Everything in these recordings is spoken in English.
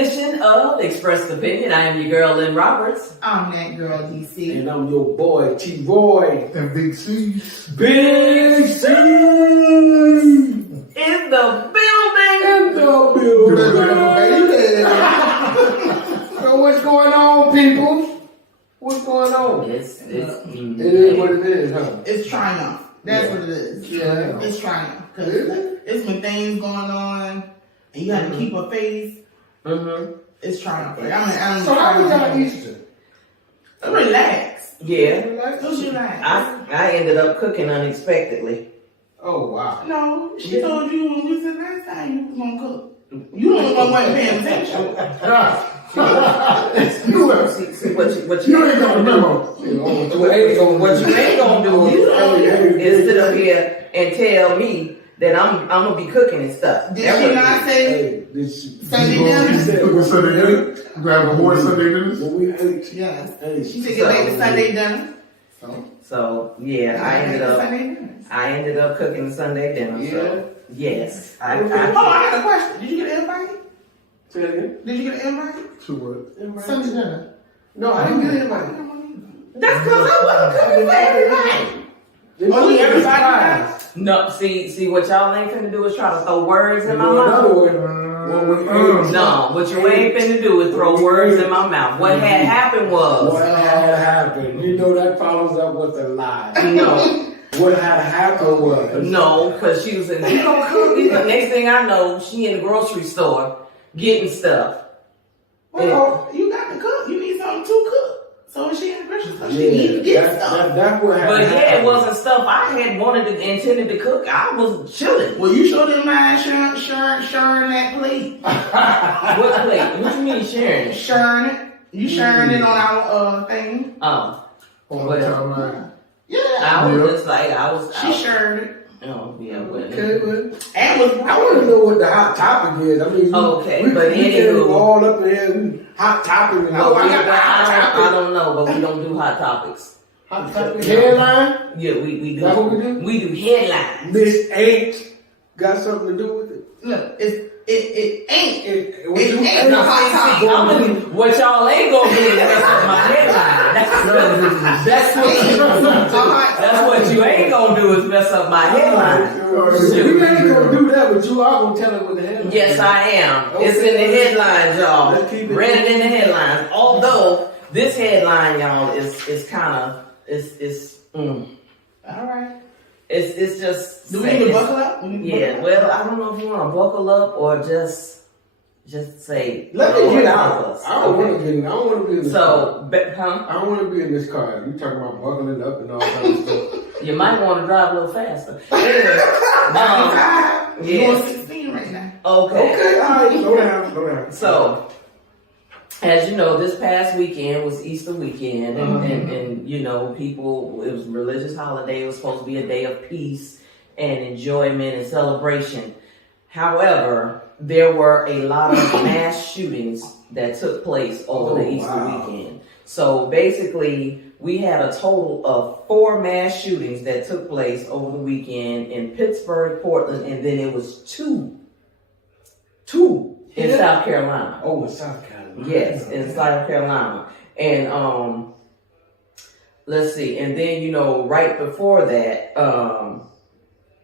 edition of Expressed Opinion. I am your girl, Lynn Roberts. I'm that girl, DC. And I'm your boy, T-Roy. And Big C. Big C! In the building. So what's going on, people? What's going on? It is what it is, huh? It's triumph. That's what it is. Yeah. It's triumph. Because it's when things going on and you have to keep a face. Mm-hmm. It's triumph. Like, I don't So how was y'all Easter? Relax. Yeah. Just relax. I ended up cooking unexpectedly. Oh, wow. No, she told you when we said last time you was going to cook. You don't know what paying attention. What You ain't got a memo. what you ain't gonna do is sit up here and tell me that I'm gonna be cooking and stuff. Did she not say Sunday dinner? Cook a Sunday dinner? Grab a boy Sunday dinners? When we ate, Yes. hey, She took it back to Sunday dinner. So yeah, I ended up cooking the Sunday dinner. So yes, Oh, I got a question. Did you get an invite? Say that again? Did you get an invite? To what? Sunday dinner. No, I didn't get an invite. That's because I wasn't cooking for everybody. Oh, everybody? No, see what y'all ain't finna do is try to throw words in my In other mouth. words, No, what you ain't finna do is throw words in my mouth. What had happened was what had happened? You know that follows up with a lie. no. What had happened was No, because she was in the next thing I know, she in the grocery store getting stuff. Well, you got to cook. You need something to cook. So she in the grocery store. She need to get stuff. That's what happened. But yeah, it wasn't stuff I had intended to cook. I was chilling. Well, you sure didn't mind sharing that plate. What plate? What you mean sharing it? Sharing it. You sharing it on our thing. Oh. On the timeline. Yeah. I was just like, She shared it. Oh, yeah. Well, Okay, but And was I want to know what the hot topic is. I mean, Okay, we but can't anywho. go all up in here hot topic. And Well, I got the hot I topic. don't know, but we don't do hot topics. Hot topic headline. Yeah, we do. That's what we do? We do headlines. This ain't got something to do with it. look, it ain't. It ain't no hot topic. What y'all ain't gonna do is mess up my headline. That's what you ain't gonna do is mess up my headline. We ain't gonna do that, but you are gonna tell us what the headline. Yes, I am. It's in the headlines, y'all. Let's keep it Read it in the headlines. Although this headline, y'all, is kind of All right. it's just. Do we need to buckle up? Yeah. Well, I don't know if you want to buckle up or just say. Let me get out. Us. I don't want to get in. I don't want to be in this car. So, I don't want to be in this car. You talking about buckling up and all that of stuff. you might want to drive a little faster. Anyway, You're yeah. on 16 right now. Okay. Okay, all right. Slow down. So, as you know, this past weekend was Easter weekend, and you know, people, it was a religious holiday. It was supposed to be a day of peace and enjoyment and celebration. However, there were a lot of mass shootings that took place over the Easter weekend. So basically, we had a total of 4 mass shootings that took place over the weekend in Pittsburgh, Portland, and then it was two in South Carolina. Oh, in South Carolina. Yes, in South Carolina. And let's see. And then, you know, right before that,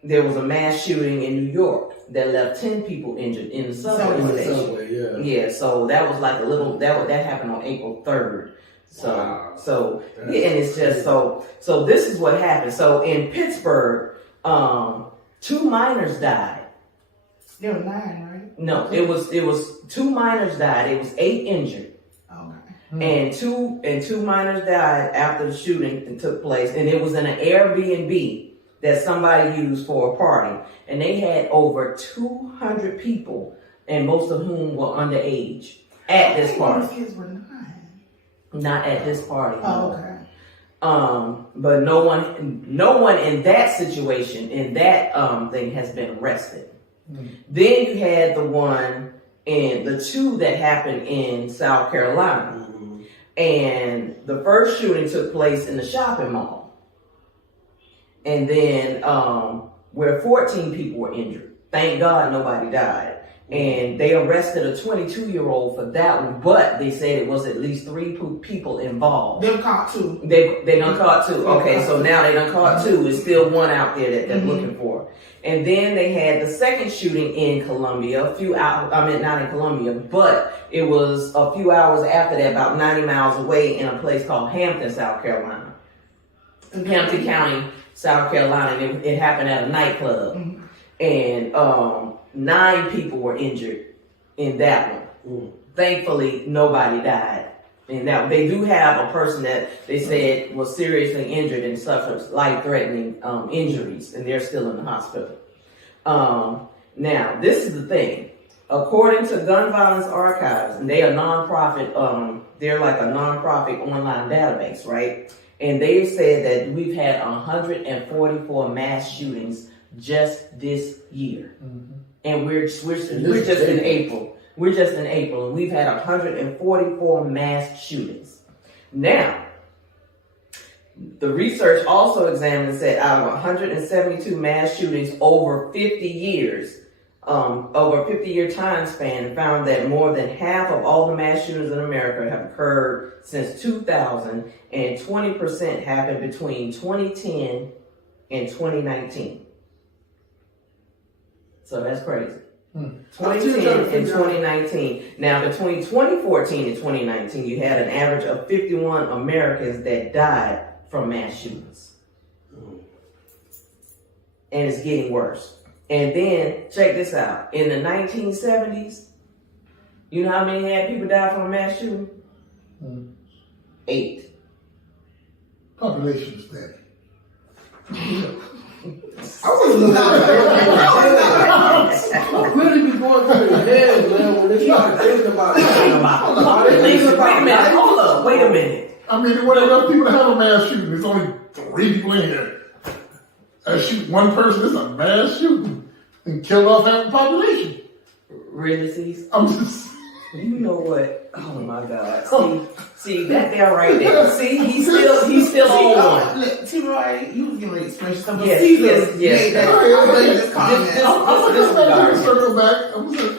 there was a mass shooting in New York that left 10 people injured in the subway station. Yeah, so that was like a little that happened on April 3rd. So and it's just so this is what happened. So in Pittsburgh, 2 minors died. There were 9, right? No, it was 2 minors died. It was 8 injured. Okay. And two minors died after the shooting that took place, and it was in an Airbnb that somebody used for a party, and they had over 200 people, and most of whom were underage at this party. Those kids were 9. Not at this party. Oh, okay. But no one in that situation, in that thing, has been arrested. Then you had the 2 that happened in South Carolina. And the first shooting took place in the shopping mall. And then where 14 people were injured. Thank God nobody died. And they arrested a 22-year-old for that one, but they said it was at least 3 people involved. Them caught too. They done caught 2. Okay, so now they done caught 2. There's still 1 out there that they're looking for. And then they had the second shooting in Columbia, a few hours, not in Columbia, but it was a few hours after that, about 90 miles away in a place called Hampton, South Carolina. Hampton County, South Carolina. It happened at a nightclub. And 9 people were injured in that one. Thankfully, nobody died. And now they do have a person that they said was seriously injured and suffered life-threatening injuries, and they're still in the hospital. Now, this is the thing. According to Gun Violence Archives, and they are nonprofit, they're like a nonprofit online database, right? And they said that we've had 144 mass shootings just this year. And we're just in April. We're just in April, and we've had 144 mass shootings. Now, the research also examined and said out of 172 mass shootings over 50 years, over a 50-year time span, found that more than half of all the mass shootings in America have occurred since 2000, and 20% happened between 2010 and 2019. So that's crazy. 2010 and 2019. Now, between 2014 and 2019, you had an average of 51 Americans that died from mass shootings. And it's getting worse. And then, check this out. In the 1970s, you know how many people died from a mass shooting? 8. Population study. I really be going through the head, man, when they start thinking about Wait a minute. I mean, there weren't enough people to have a mass shooting. There's only 3 people in here. Shoot one person, it's a mass shooting. And kill off half the population. Really, Cece? I'm just... You know what? Oh my God. See that there right there. See, he's still on one. T-Roy, you was getting ready to express something. Yes. I'm circle back. I'm just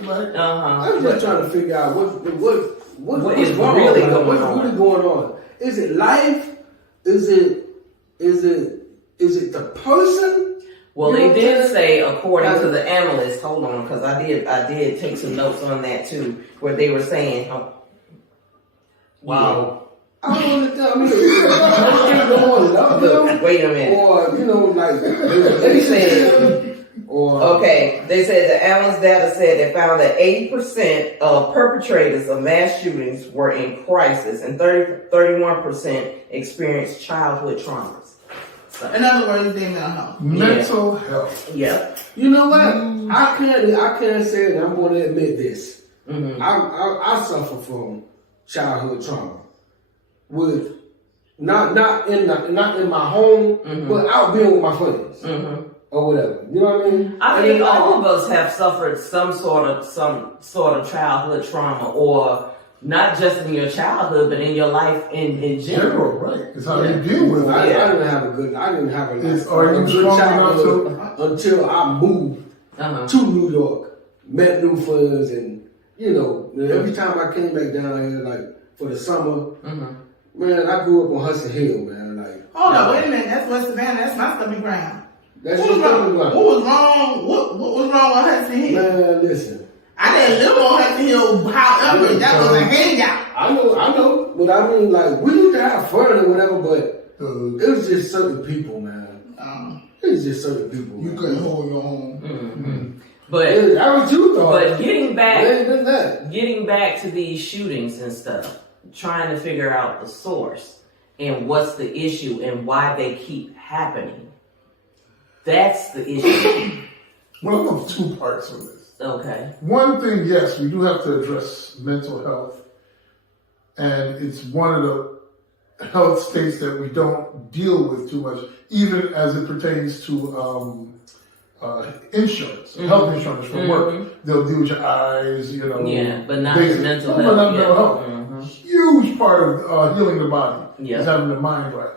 trying to figure out what is wrong, really man? going What's on. really going on? Is it life? Is it the person? Well, You know they what I'm did saying? say, according to the analyst, hold on, because I did take some notes on that too, where they were saying, wow. I don't understand. Wait a minute. Or, like, They said, or okay, they said the analyst data said they found that 80% of perpetrators of mass shootings were in crisis and 31% experienced childhood traumas. So, In other words, they mental health. Mental health. Yeah. you know what? I can't say it. I'm going to admit this. Mm-hmm. I suffer from childhood trauma, with not in my home, but out being with my friends or whatever. You know what I mean? I think all of us have suffered some sort of childhood trauma, or not just in your childhood, but in your life in general. Right. It's how you deal with it. I didn't have a good Are you good strong childhood enough until I moved to New York, met new friends, and every time I came back down here, like for the summer, man, I grew up on Hudson Hill, man. Like, Hold on, wait a minute. That's West Savannah. That's my stumping ground. that's What was what wrong? What was wrong? What was wrong with Hudson Hill? Man, listen. I didn't live on Hudson Hill. However, that was a hangout. I know, but I mean, like, we used to have fun or whatever, but it was just certain people, man. It was just certain people. You man. couldn't hold your own. But That was you thought. But getting That. back to these shootings and stuff, trying to figure out the source and what's the issue and why they keep happening. That's the issue. Well, I'm on 2 parts of this. Okay. One thing, yes, we do have to address mental health. And it's one of the health states that we don't deal with too much, even as it pertains to insurance, health insurance for work. They'll deal with your eyes, Yeah, but not basic- mental but health. not Yeah. mental health. Huge part of healing the body Yeah. is having the mind right.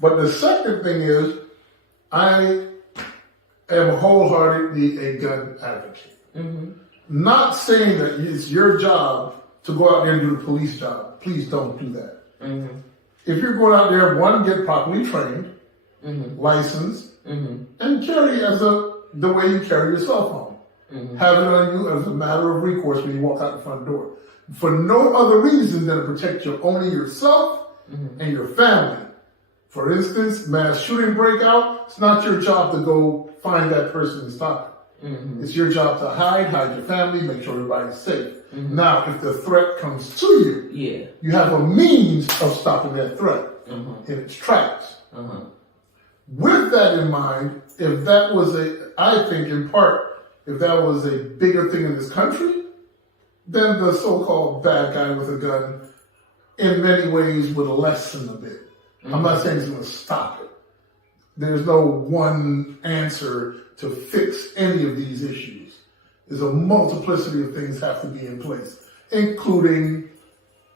But the second thing is, I am wholeheartedly a gun advocate. not saying that it's your job to go out there and do the police job. Please don't do that. Mm-hmm. If you're going out there, one, get properly trained, licensed, and carry as the way you carry your cell phone. Have it on you as a matter of recourse when you walk out the front door. For no other reason than to protect only yourself and your family. For instance, mass shooting breakout, it's not your job to go find that person and stop it. It's your job to hide your family, make sure everybody's safe. Now, if the threat comes to you, you have a means of stopping that threat in its tracks. With that in mind, if that was I think in part, if that was a bigger thing in this country, then the so-called bad guy with a gun, in many ways, would lessen a bit. I'm not saying it's going to stop it. There's no one answer to fix any of these issues. There's a multiplicity of things have to be in place, including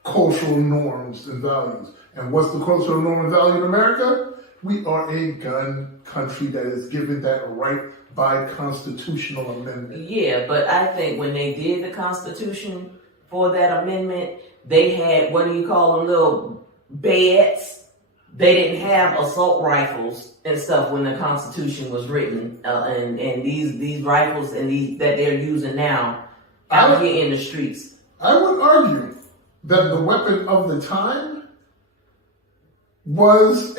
cultural norms and values. And what's the cultural norm and value in America? We are a gun country that is given that right by constitutional amendment. Yeah, but I think when they did the Constitution for that amendment, they had, what do you call them, little beds. They didn't have assault rifles and stuff when the Constitution was written, and these rifles and these that they're using now out here in the streets. I would argue that the weapon of the time was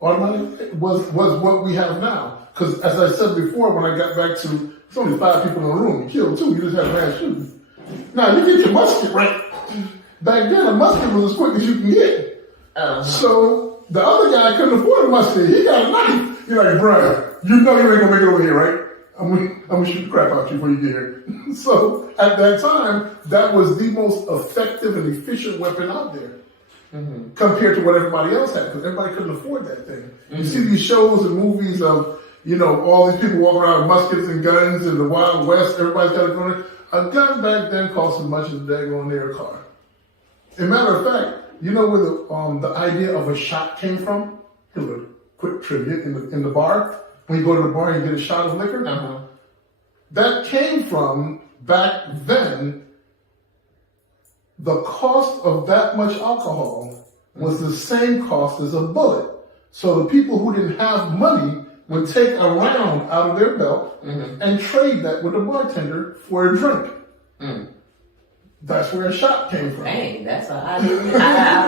what we have now. Because as I said before, when I got back to, it's only 5 people in the room. You killed 2. You just had a mass shooting. Now you get your musket right. Back then, a musket was as quick as you can get. So the other guy couldn't afford a musket. He got a knife. You're like, Brian, you know you ain't gonna make it over here, right? I'm gonna shoot the crap out you before you get here. So at that time, that was the most effective and efficient weapon out there. Compared to what everybody else had, because everybody couldn't afford that thing. You see these shows and movies of, all these people walking around with muskets and guns in the Wild West, everybody's got a gun. A gun back then cost as much as a daggone their car. As a matter of fact, you know where the idea of a shot came from? Here's a quick trivia in the bar. When you go to the bar and you get a shot of liquor, that came from back then. The cost of that much alcohol was the same cost as a bullet. So the people who didn't have money would take a round out of their belt and trade that with the bartender for a drink. That's where a shot came from. Dang, that's I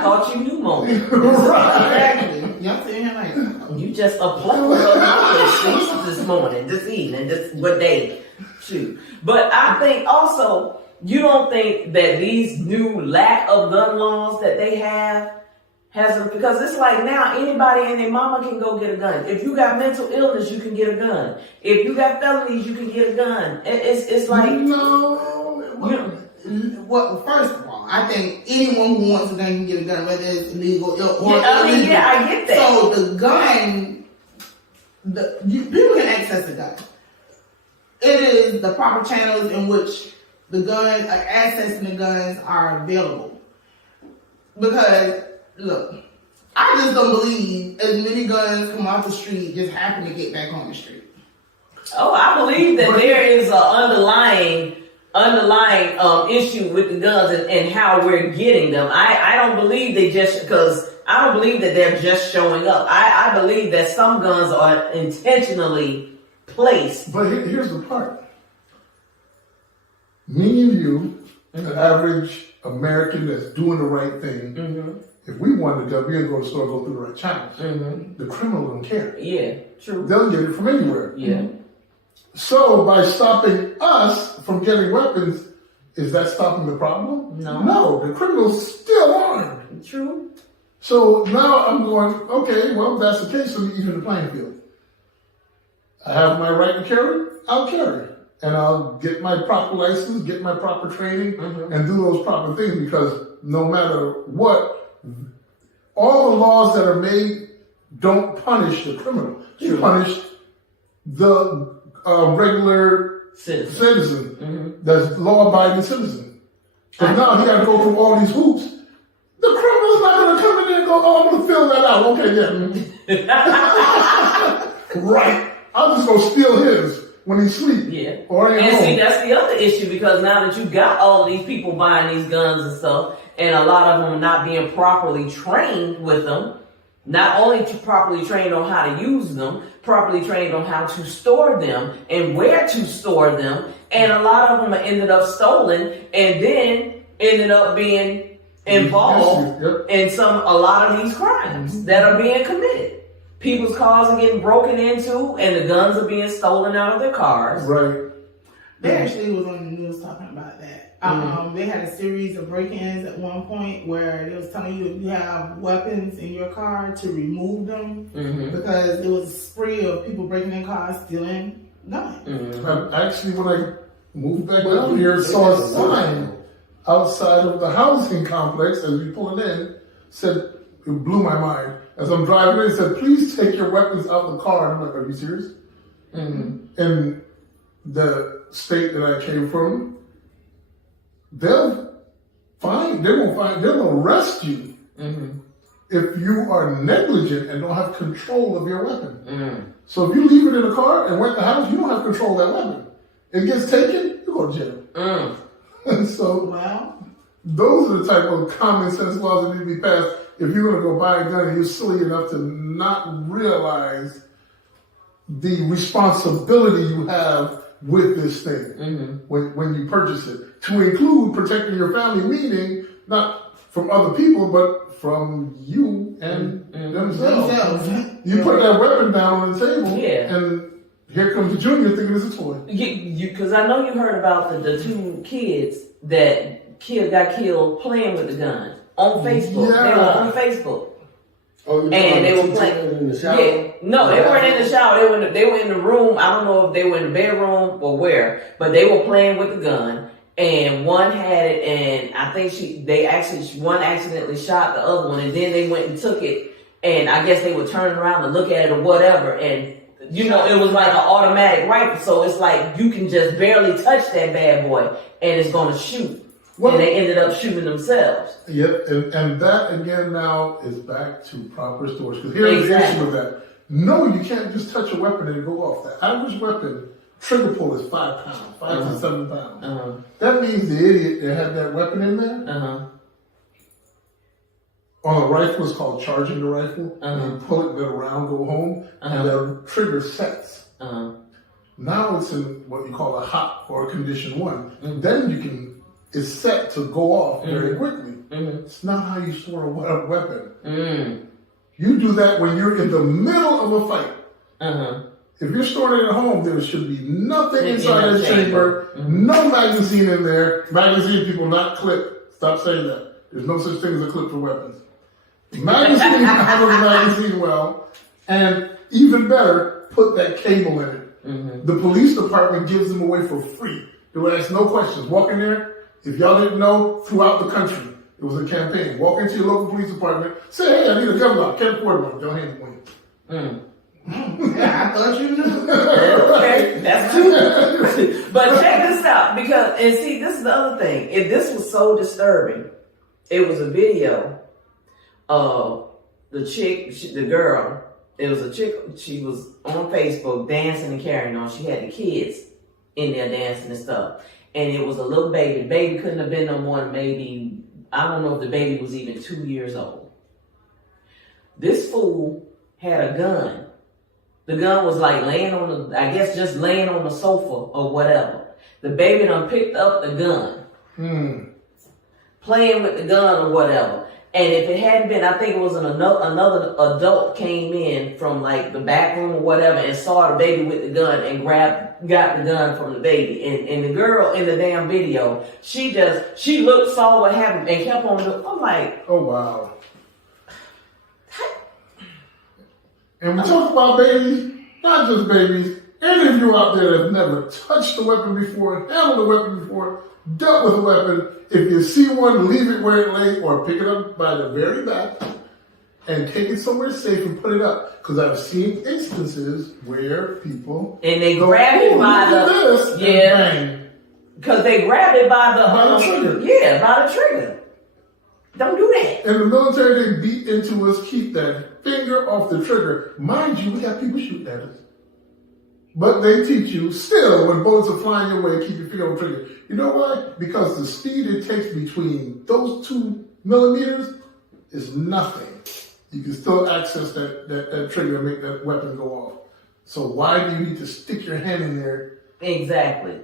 thought you knew more. Exactly. Y'all sitting here like, you just a plethora of knowledge this morning, this evening, what day. Shoot. But I think also, you don't think that these new lack of gun laws that they have because it's like now anybody and their mama can go get a gun. If you got mental illness, you can get a gun. If you got felonies, you can get a gun. It's like Well, first of all, I think anyone who wants a gun can get a gun, whether it's illegal or illegal. I get that. So the gun, people can access the gun. It is the proper channels in which the gun, accessing the guns are available. Because, look, I just don't believe as many guns come off the street just happen to get back on the street. Oh, I believe that there is an underlying issue with the guns and how we're getting them. I don't believe I don't believe that they're just showing up. I believe that some guns are intentionally placed. But here's the part. Me and you, the average American that's doing the right thing, if we wanted a gun, we're going to go to the store and go through the right channels. The criminal don't care. Yeah, true. They'll get it from anywhere. Yeah. So by stopping us from getting weapons, is that stopping the problem? No. No, the criminal's still armed. True. So now I'm going, okay, well, if that's the case, let me even the playing field. I have my right to carry, I'll carry. And I'll get my proper license, get my proper training, and do those proper things, because no matter what, all the laws that are made don't punish the criminal. They punish the regular citizen, that's law-abiding citizen. But now he got to go through all these hoops. The criminal's not going to come in there and go, oh, I'm going to fill that out. Okay, yeah. Right. I'm just going to steal his. when he's asleep. Yeah. Or ain't And home. see, that's the other issue because now that you got all of these people buying these guns and stuff, and a lot of them not being properly trained with them, not only properly trained on how to use them, properly trained on how to store them and where to store them, and a lot of them ended up stolen and then ended up being involved in a lot of these crimes that are being committed. People's cars are getting broken into and the guns are being stolen out of their cars. Right. They actually was on the news talking about that. They had a series of break-ins at one point where they was telling you if you have weapons in your car to remove them because there was a spree of people breaking in cars, stealing guns. Actually, when I moved back down here, saw a sign outside of the housing complex as we pulled in, said, it blew my mind. As I'm driving in, it said, please take your weapons out of the car. And I'm like, are you serious? In the state that I came from, they'll arrest you if you are negligent and don't have control of your weapon. So if you leave it in the car and went to the house, you don't have control of that weapon. It gets taken, you go to jail. And so, those are the type of common sense laws that need to be passed. If you're going to go buy a gun and you're silly enough to not realize the responsibility you have with this thing when you purchase it, to include protecting your family, meaning not from other people, but from you and themselves. You put that weapon down on the table, and here comes the junior thinking it's a toy. Because I know you heard about the two kids that got killed playing with the gun on Facebook. Yeah. They were on Facebook. Oh, and they were playing in the shower? Yeah. No, they weren't in the shower. They were in the room. I don't know if they were in the bedroom or where, but they were playing with the gun. And one had it, and I think one accidentally shot the other one, and then they went and took it, and I guess they were turning around to look at it or whatever, and it was like an automatic rifle, so it's like you can just barely touch that bad boy, and it's going to shoot. And they ended up shooting themselves. Yep, and that again now is back to proper storage. Because here's the issue with that. No, you can't just touch a weapon and it go off. The average weapon trigger pull is 5 pounds, 5 to 7 pounds. That means the idiot that had that weapon in there, on a rifle, it's called charging the rifle. You pull it, let it around, go home, and the trigger sets. Now it's in what you call a hot or condition 1. Then it's set to go off very quickly. It's not how you store a weapon. You do that when you're in the middle of a fight. If you're storing it at home, there should be nothing inside the chamber, no magazine in there. Magazine people not clip. Stop saying that. There's no such thing as a clip for weapons. Magazine handle the magazine well, and even better, put that cable in it. The police department gives them away for free. They will ask no questions. Walk in there. If y'all didn't know, throughout the country, it was a campaign. Walk into your local police department, say, hey, I need a gun lock. Can't afford one. Don't hand one. Yeah, I thought you knew. Okay, that's true. But check this out, and see, this is the other thing. If this was so disturbing, it was a video of the girl. It was a chick. She was on Facebook dancing and carrying on. She had the kids in there dancing and stuff. And it was a little baby. The baby couldn't have been no more than maybe, I don't know if the baby was even 2 years old. This fool had a gun. The gun was like laying on just laying on the sofa or whatever. The baby done picked up the gun. Playing with the gun or whatever. And if it hadn't been, I think it was another adult came in from like the back room or whatever and saw the baby with the gun and got the gun from the baby. And the girl in the damn video, she looked, saw what happened and kept on looking. I'm like, oh wow. And we talk about babies, not just babies. Any of you out there that have never touched a weapon before, handled a weapon before, dealt with a weapon, if you see one, leave it where it lay or pick it up by the very back and take it somewhere safe and put it up. Because I've seen instances where people and they grab it by because they grab it by the trigger. Yeah, by the trigger. Don't do that. In the military, they beat into us, keep that finger off the trigger. Mind you, we got people shooting at us. But they teach you still when bullets are flying your way, keep your finger on the trigger. You know why? Because the speed it takes between those 2 millimeters is nothing. You can still access that trigger and make that weapon go off. So why do you need to stick your hand in there? Exactly.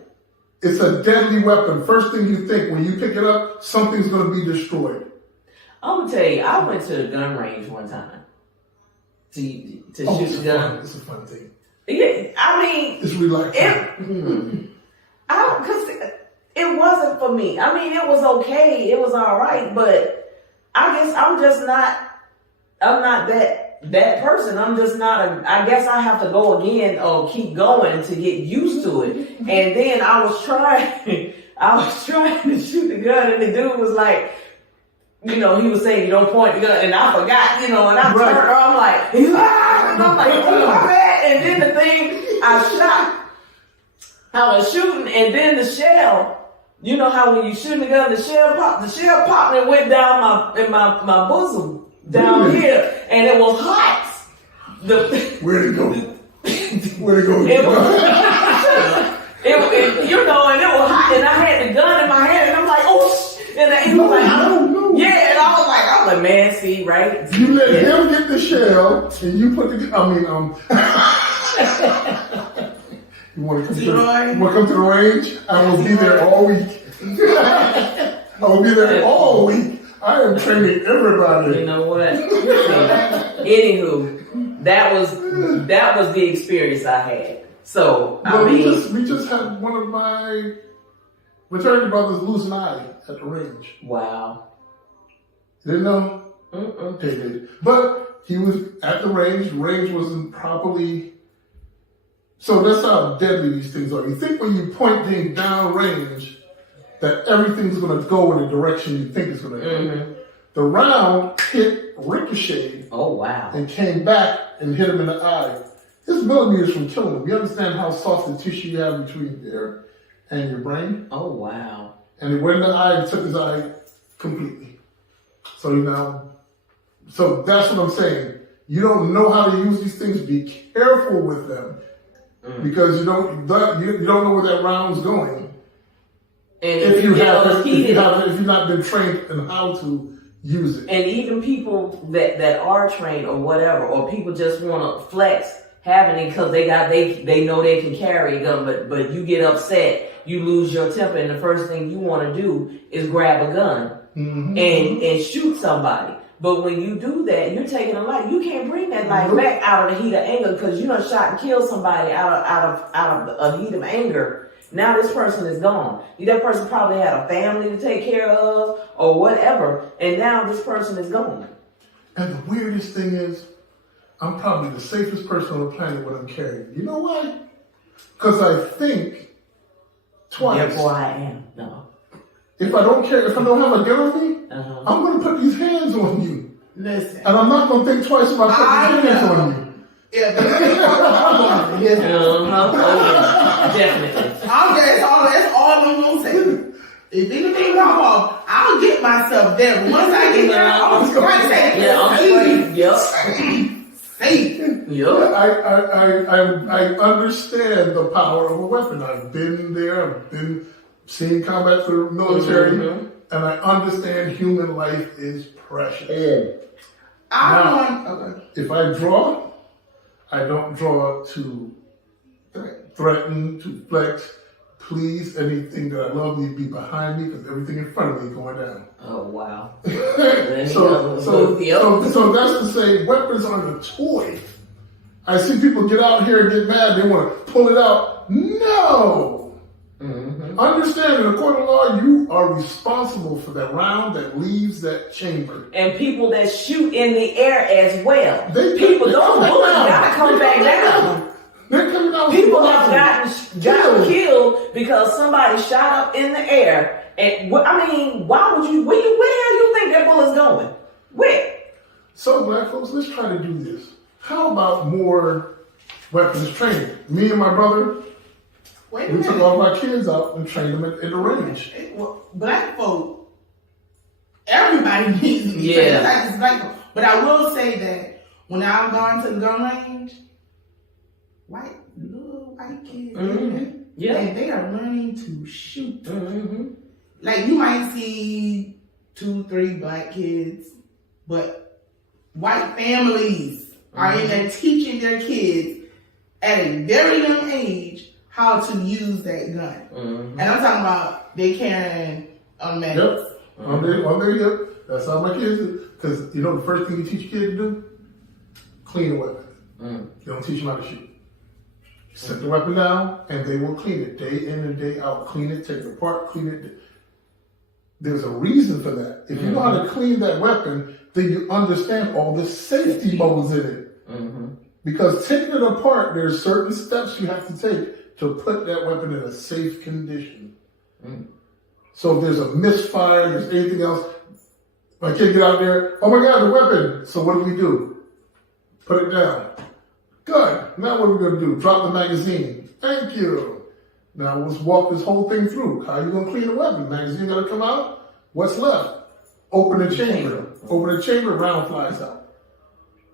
It's a deadly weapon. First thing you think when you pick it up, something's going to be destroyed. I'm gonna tell you, I went to the gun range one time to shoot the gun. It's a fun thing. Yeah, I mean, It's relaxing. Cause it wasn't for me. I mean, it was okay, it was all right, but I guess I'm not that person. I'm just not I guess I have to go again or keep going to get used to it. And then I was trying to shoot the gun, and the dude was like, he was saying, you don't point the gun, and I forgot, and I turned around, I'm like, and I'm like, oh my bad. And then the thing I was shooting, and then the shell, you know how when you shoot the gun, the shell popped and went down my bosom down here, and it was hot. Where'd it go? Where'd it go? It was, and it was hot, and I had the gun in my hand, and I'm like, oh. And he was like, no. Yeah, and I was like, man, see, right? You let him get the shell, and you put the. You want to come to the range? I will be there all week. I will be there all week. I am training everybody. You know what? Anywho, that was the experience I had. So we just had one of my fraternity brothers lose an eye at the range. Wow. Didn't know? They did. But he was at the range. The range wasn't properly. So that's how deadly these things are. You think when you point things down range that everything's going to go in the direction you think it's going to go. The round hit Ricochet. Oh, wow. And came back and hit him in the eye. It's millimeters from killing him. You understand how soft the tissue you have between there and your brain? Oh, wow. And it went in the eye and took his eye completely. So that's what I'm saying. You don't know how to use these things. Be careful with them because you don't know where that round's going. And if you've not been trained in how to use it. And even people that are trained or whatever, or people just want to flex having it because they know they can carry a gun, but you get upset, you lose your temper, and the first thing you want to do is grab a gun and shoot somebody. But when you do that, you're taking a life. You can't bring that life back out of the heat of anger because you done shot and killed somebody out of a heat of anger. Now this person is gone. That person probably had a family to take care of or whatever, and now this person is gone. And the weirdest thing is, I'm probably the safest person on the planet when I'm carrying. You know why? Because I think twice. Therefore I am. No. If I don't have a gun on me, I'm going to put these hands on you. Listen. And I'm not going to think twice about putting these hands on you. Yeah, definitely. That's all I'm going to say. If anything wrong off, I'll get myself there. But once I get there, I'm straight safe. Yeah, I'm straight. Yep. Safe. Yep. I understand the power of a weapon. I've been there. I've been seeing combat for the military, and I understand human life is precious. If I draw, I don't draw to threaten, to flex. Please, anything that I love need to be behind me because everything in front of me is going down. Oh, wow. So that's to say, weapons aren't a toy. I see people get out here and get mad. They want to pull it out. No. Understand, in a court of law, you are responsible for that round that leaves that chamber. And people that shoot in the air as well. Those bullets gotta come back down. They're coming down. People have gotten killed because somebody shot up in the air. And I mean, why would you? Where the hell you think that bullet's going? Where? So, black folks, let's try to do this. How about more weapons training? Me and my brother. We took all my kids out and trained them in the range. Black folk, everybody needs to be trained. Not just black folk. But I will say that when I've gone to the gun range, white kids. Yeah. And they are learning to shoot. Mm-hmm. Like you might see 2, 3 black kids, but white families are in there teaching their kids at a very young age how to use that gun. And I'm talking about they carrying medics. Yep. On their hip. That's how my kids do. Because you know the first thing you teach a kid to do? Clean a weapon. You don't teach them how to shoot. Set the weapon down and they will clean it day in and day out. Clean it, take it apart, clean it. There's a reason for that. If you know how to clean that weapon, then you understand all the safety modes in it. Because taking it apart, there's certain steps you have to take to put that weapon in a safe condition. So if there's a misfire, there's anything else, my kid get out there, oh my God, the weapon. So what do? Put it down. Good. Now what are we going to do? Drop the magazine. Thank you. Now let's walk this whole thing through. How are you going to clean the weapon? Magazine got to come out. What's left? Open the chamber. Open the chamber, round flies out.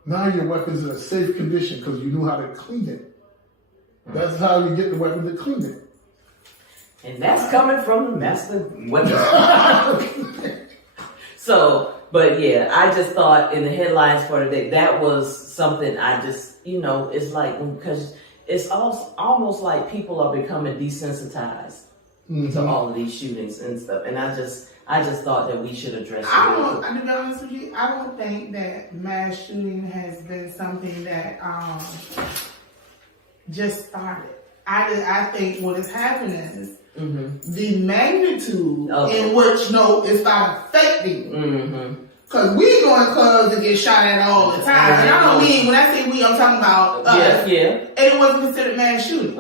Now your weapon's in a safe condition because you knew how to clean it. That's how you get the weapon to clean it. And that's coming from the master weapon. So, but yeah, I just thought in the headlines for today, that was something I just, it's like, because it's almost like people are becoming desensitized to all of these shootings and stuff. And I just thought that we should address it. To be honest with you, I don't think that mass shooting has been something that just started. I think what is happening is the magnitude in which it started affecting. Because we go in clubs and get shot at all the time. And I don't mean, when I say we, I'm talking about us. Yeah. And it wasn't considered mass shooting.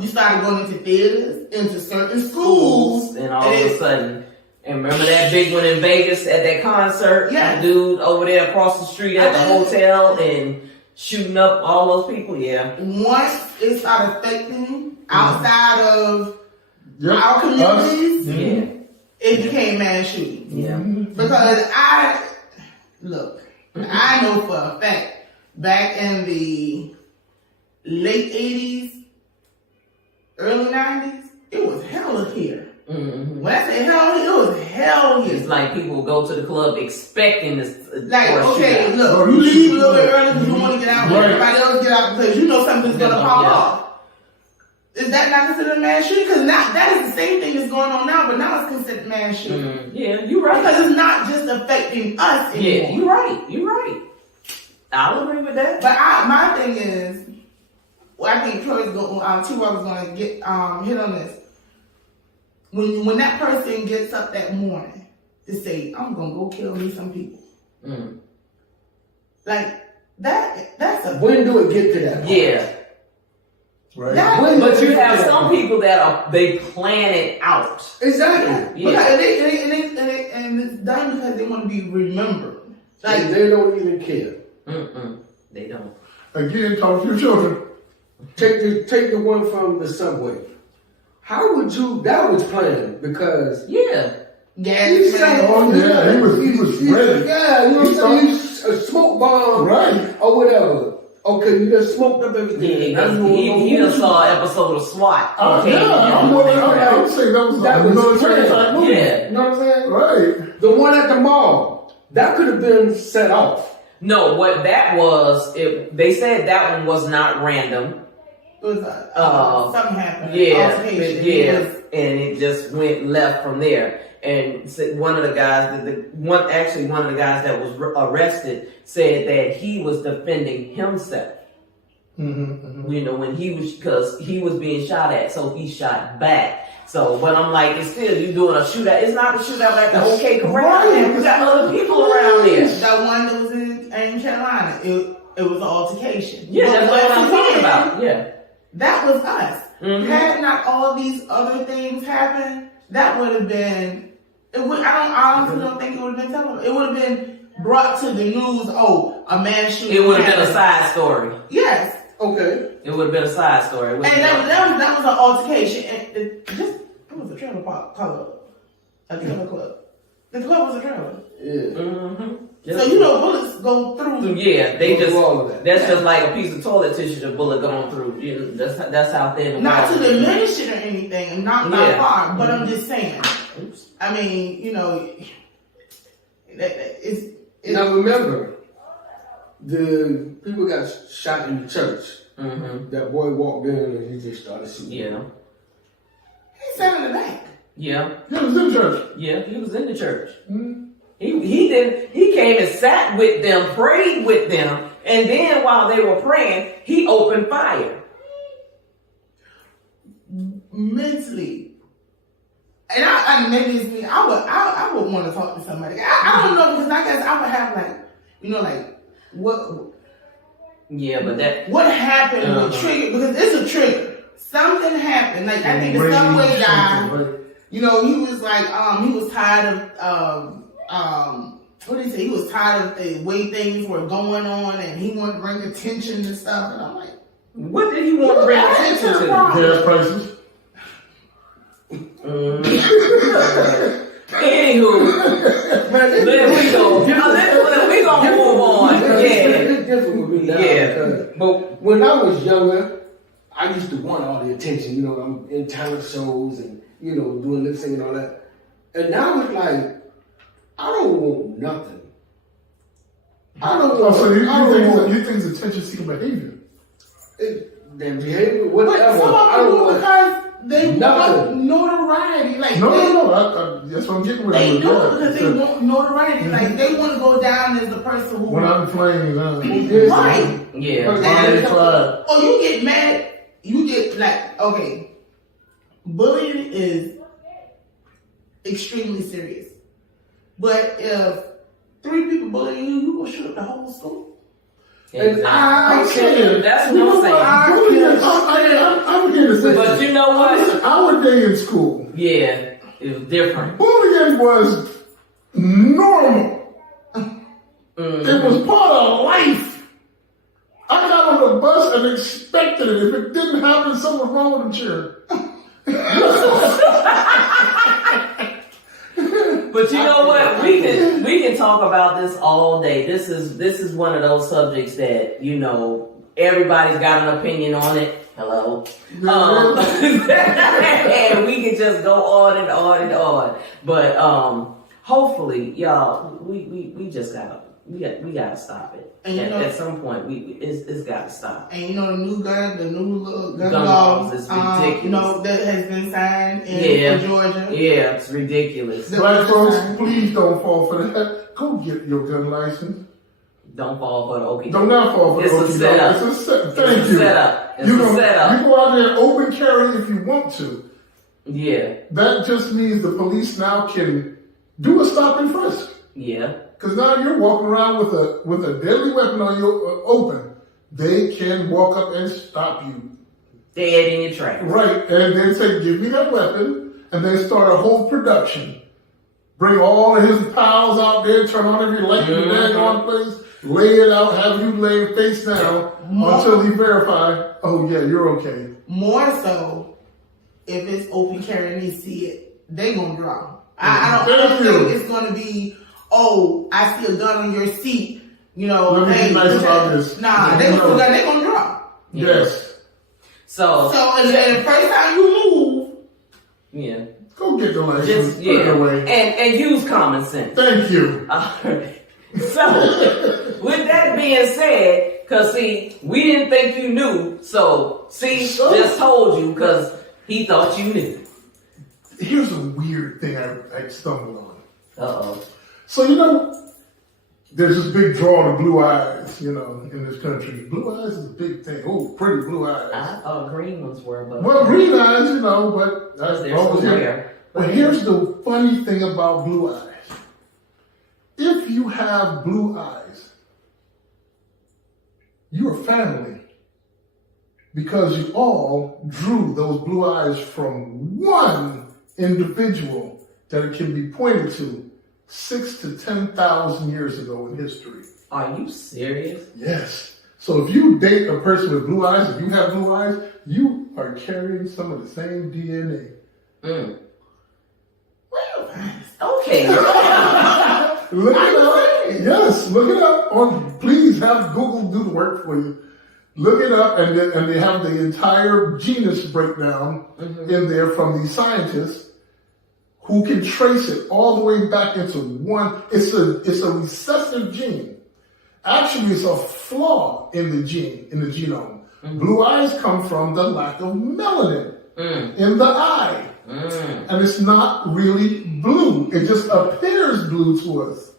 You started going into theaters, into certain schools. And all of a sudden, and remember that big one in Vegas at that concert? Yeah. The dude over there across the street at the hotel and shooting up all those people? Yeah. Once it started affecting outside of our communities, it became mass shooting. Yeah. Because I know for a fact, back in the late 80s, early 90s, it was hell here. When I say hell here, it was hell here. It's like people would go to the club expecting this. Like, okay, look, you leave a little bit early because you want to get out, but everybody else get out because you know something's going to pop off. Is that not considered mass shooting? Because now that is the same thing that's going on now, but now it's considered mass shooting. Yeah, you're right. Because it's not just affecting us anymore. Yeah, you're right. I'll agree with that. But my thing is, I think Troy's going. T-Rock's going to get hit on this. When that person gets up that morning to say, "I'm going to go kill me some people," like that's a. When do it get to that point? Yeah. Right. But you have some people that they plan it out. Exactly. Yeah. And it's done because they want to be remembered. Like they don't even care. They don't. Again, talk to your children. Take the one from the subway. How would you? That was planned because Yeah, he said, he was ready. Yeah, you know what I'm saying? A smoke bomb, right, or whatever. Okay, you just smoked up everything. He just saw an episode of SWAT. I would say that was that military type movie. Yeah. You know what I'm saying? Right. The one at the mall, that could have been set off. No, what that was, they said that one was not random. It was something happened. Yeah, and it just went left from there. And one of the guys, one of the guys that was arrested said that he was defending himself. When because he was being shot at, so he shot back. So, but I'm like, it's still, you doing a shootout. It's not a shootout like the OK Corral. You got other people around there. That one that was in Carolina, it was an altercation. Yeah, that's what I'm talking about. Yeah. That was us. Had not all these other things happened, that would have been. I honestly don't think it would have been televised. It would have been brought to the news. Oh, a man shooting. It would have been a side story. Yes. Okay. It would have been a side story. And that was an altercation. And it was a trailer park club. A trailer club. The club was a trailer. Yeah. So you know bullets go through. Yeah, they Go just through all of that. that's just like a piece of toilet tissue the bullet going through. You know, that's how thin the Not wall to is. diminish it or anything, and not Yeah. far, but I'm just saying. Oops. I mean, you know, it's Now remember, the people got shot in the church. Mm-hmm. That boy walked in and he just started shooting. Yeah. he sat in the back. Yeah. He was in church. Yeah. He was in the church. Mm-hmm. He came and sat with them, prayed with them, and then while they were praying, he opened fire. Mentally, and I maybe it's me. I would want to talk to somebody. I don't know, because I guess I would have like, you know, like what Yeah, but that happened would trigger, because it's a trigger. Something happened. Like I think the subway guy. Right. You know, he was like, he was tired of, what did he say? He was tired of the way things were going on, and he wanted to bring attention and stuff. And I'm like, what did he want to bring attention to? Gas prices. Anywho, then we gonna move on. Yeah, It's different with me now. Yeah. Because but when I was younger, I used to want all the attention. You know, I'm in talent shows and, you know, doing lip sync and all that. And now it's like, I don't want nothing. I don't Oh, want. so you think it's attention-seeking behavior? their behavior, but whatever. some I of don't them want. because they want Nothing. notoriety. Like No. That's what I'm getting with. they it. do Yeah. it because they want notoriety. Like they want to go down as the person who. When I'm playing, Right. yeah, Bonnie Clyde. Oh, you get mad. You get like, okay, bullying is extremely serious. But if 3 people bullying you, you gonna shoot up the whole school. exactly. I can't. That's what I'm saying. I'm here to say But this. you know what? Our day in school, Yeah, it was different. bullying was normal. It was part of life. I got on the bus and expected it. If it didn't happen, something was wrong with the chair. But you know what? We can talk about this all day. This is one of those subjects that, you know, everybody's got an opinion on it. Hello. And we can just go on and on and on. But hopefully, y'all, we just gotta stop it. And you know, at some point, it's gotta stop. and you know the new little gun Gun laws, laws is ridiculous. you know, that has been signed in Georgia. Yeah, it's ridiculous. Black folks, please don't fall for that. Go get your gun license. Don't fall for the okey Do not fall for It's the a okey-doke. setup. It's a set. It's Thank a you. setup. It's You a go, setup. you go out there and open carry if you want to. Yeah, That just means the police now can do a stop and frisk. yeah. Because now you're walking around with a deadly weapon on your open. They can walk up and stop you. Dead in your tracks. Right. And then say, give me that weapon. And then start a whole production. Bring all of his pals out there, turn on every light in the daggone place, lay it out, have you lay face down until he verify, oh yeah, you're okay. More so, if it's open carry and they see it, they gonna draw. I don't think it's gonna be, oh, I see a gun on your seat. You know, Let me hey, be nice about this. Nah, they gonna draw. Yes. So and the first time you move, yeah, Go get the license. just Put it away. and use common sense. Thank you. Alright. So with that being said, cause see, we didn't think you knew, so see, just told you because he thought you knew. Here's a weird thing I stumbled on. Uh-oh. So, you know, there's this big draw to blue eyes, you know, in this country. Blue eyes is a big thing. Oh, pretty blue eyes. I thought green ones were, but Well, green eyes, you know, but that's they're so rare. But here's the funny thing about blue eyes. If you have blue eyes, you're family. Because you all drew those blue eyes from one individual that it can be pointed to 6,000 to 10,000 years ago in history. Are you serious? Yes. So if you date a person with blue eyes, if you have blue eyes, you are carrying some of the same DNA. Okay. Look it up. Yes, look it up. Please have Google do the work for you. Look it up, and they have the entire genus breakdown in there from these scientists who can trace it all the way back into one. It's a recessive gene. Actually, it's a flaw in the genome. Blue eyes come from the lack of melanin in the eye. And it's not really blue. It just appears blue to us.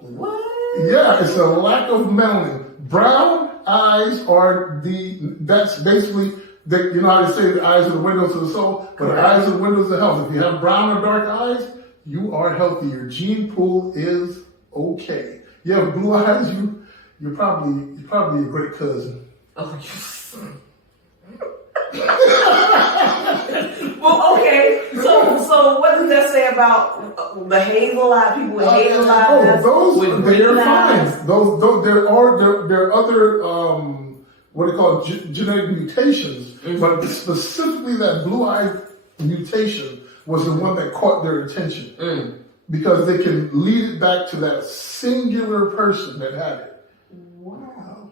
What? Yeah, it's a lack of melanin. Brown eyes that's basically, you know how they say the eyes are the windows to the soul, but the eyes are the windows of health. If you have brown or dark eyes, you are healthy. Your gene pool is okay. You have blue eyes, you're probably a great cousin. Oh, well, okay. So what does that say about the hazel eye people with hazel eyes? They're fine. Those there are other what they call genetic mutations, but specifically that blue eye mutation was the one that caught their attention because they can lead it back to that singular person that had it. Wow.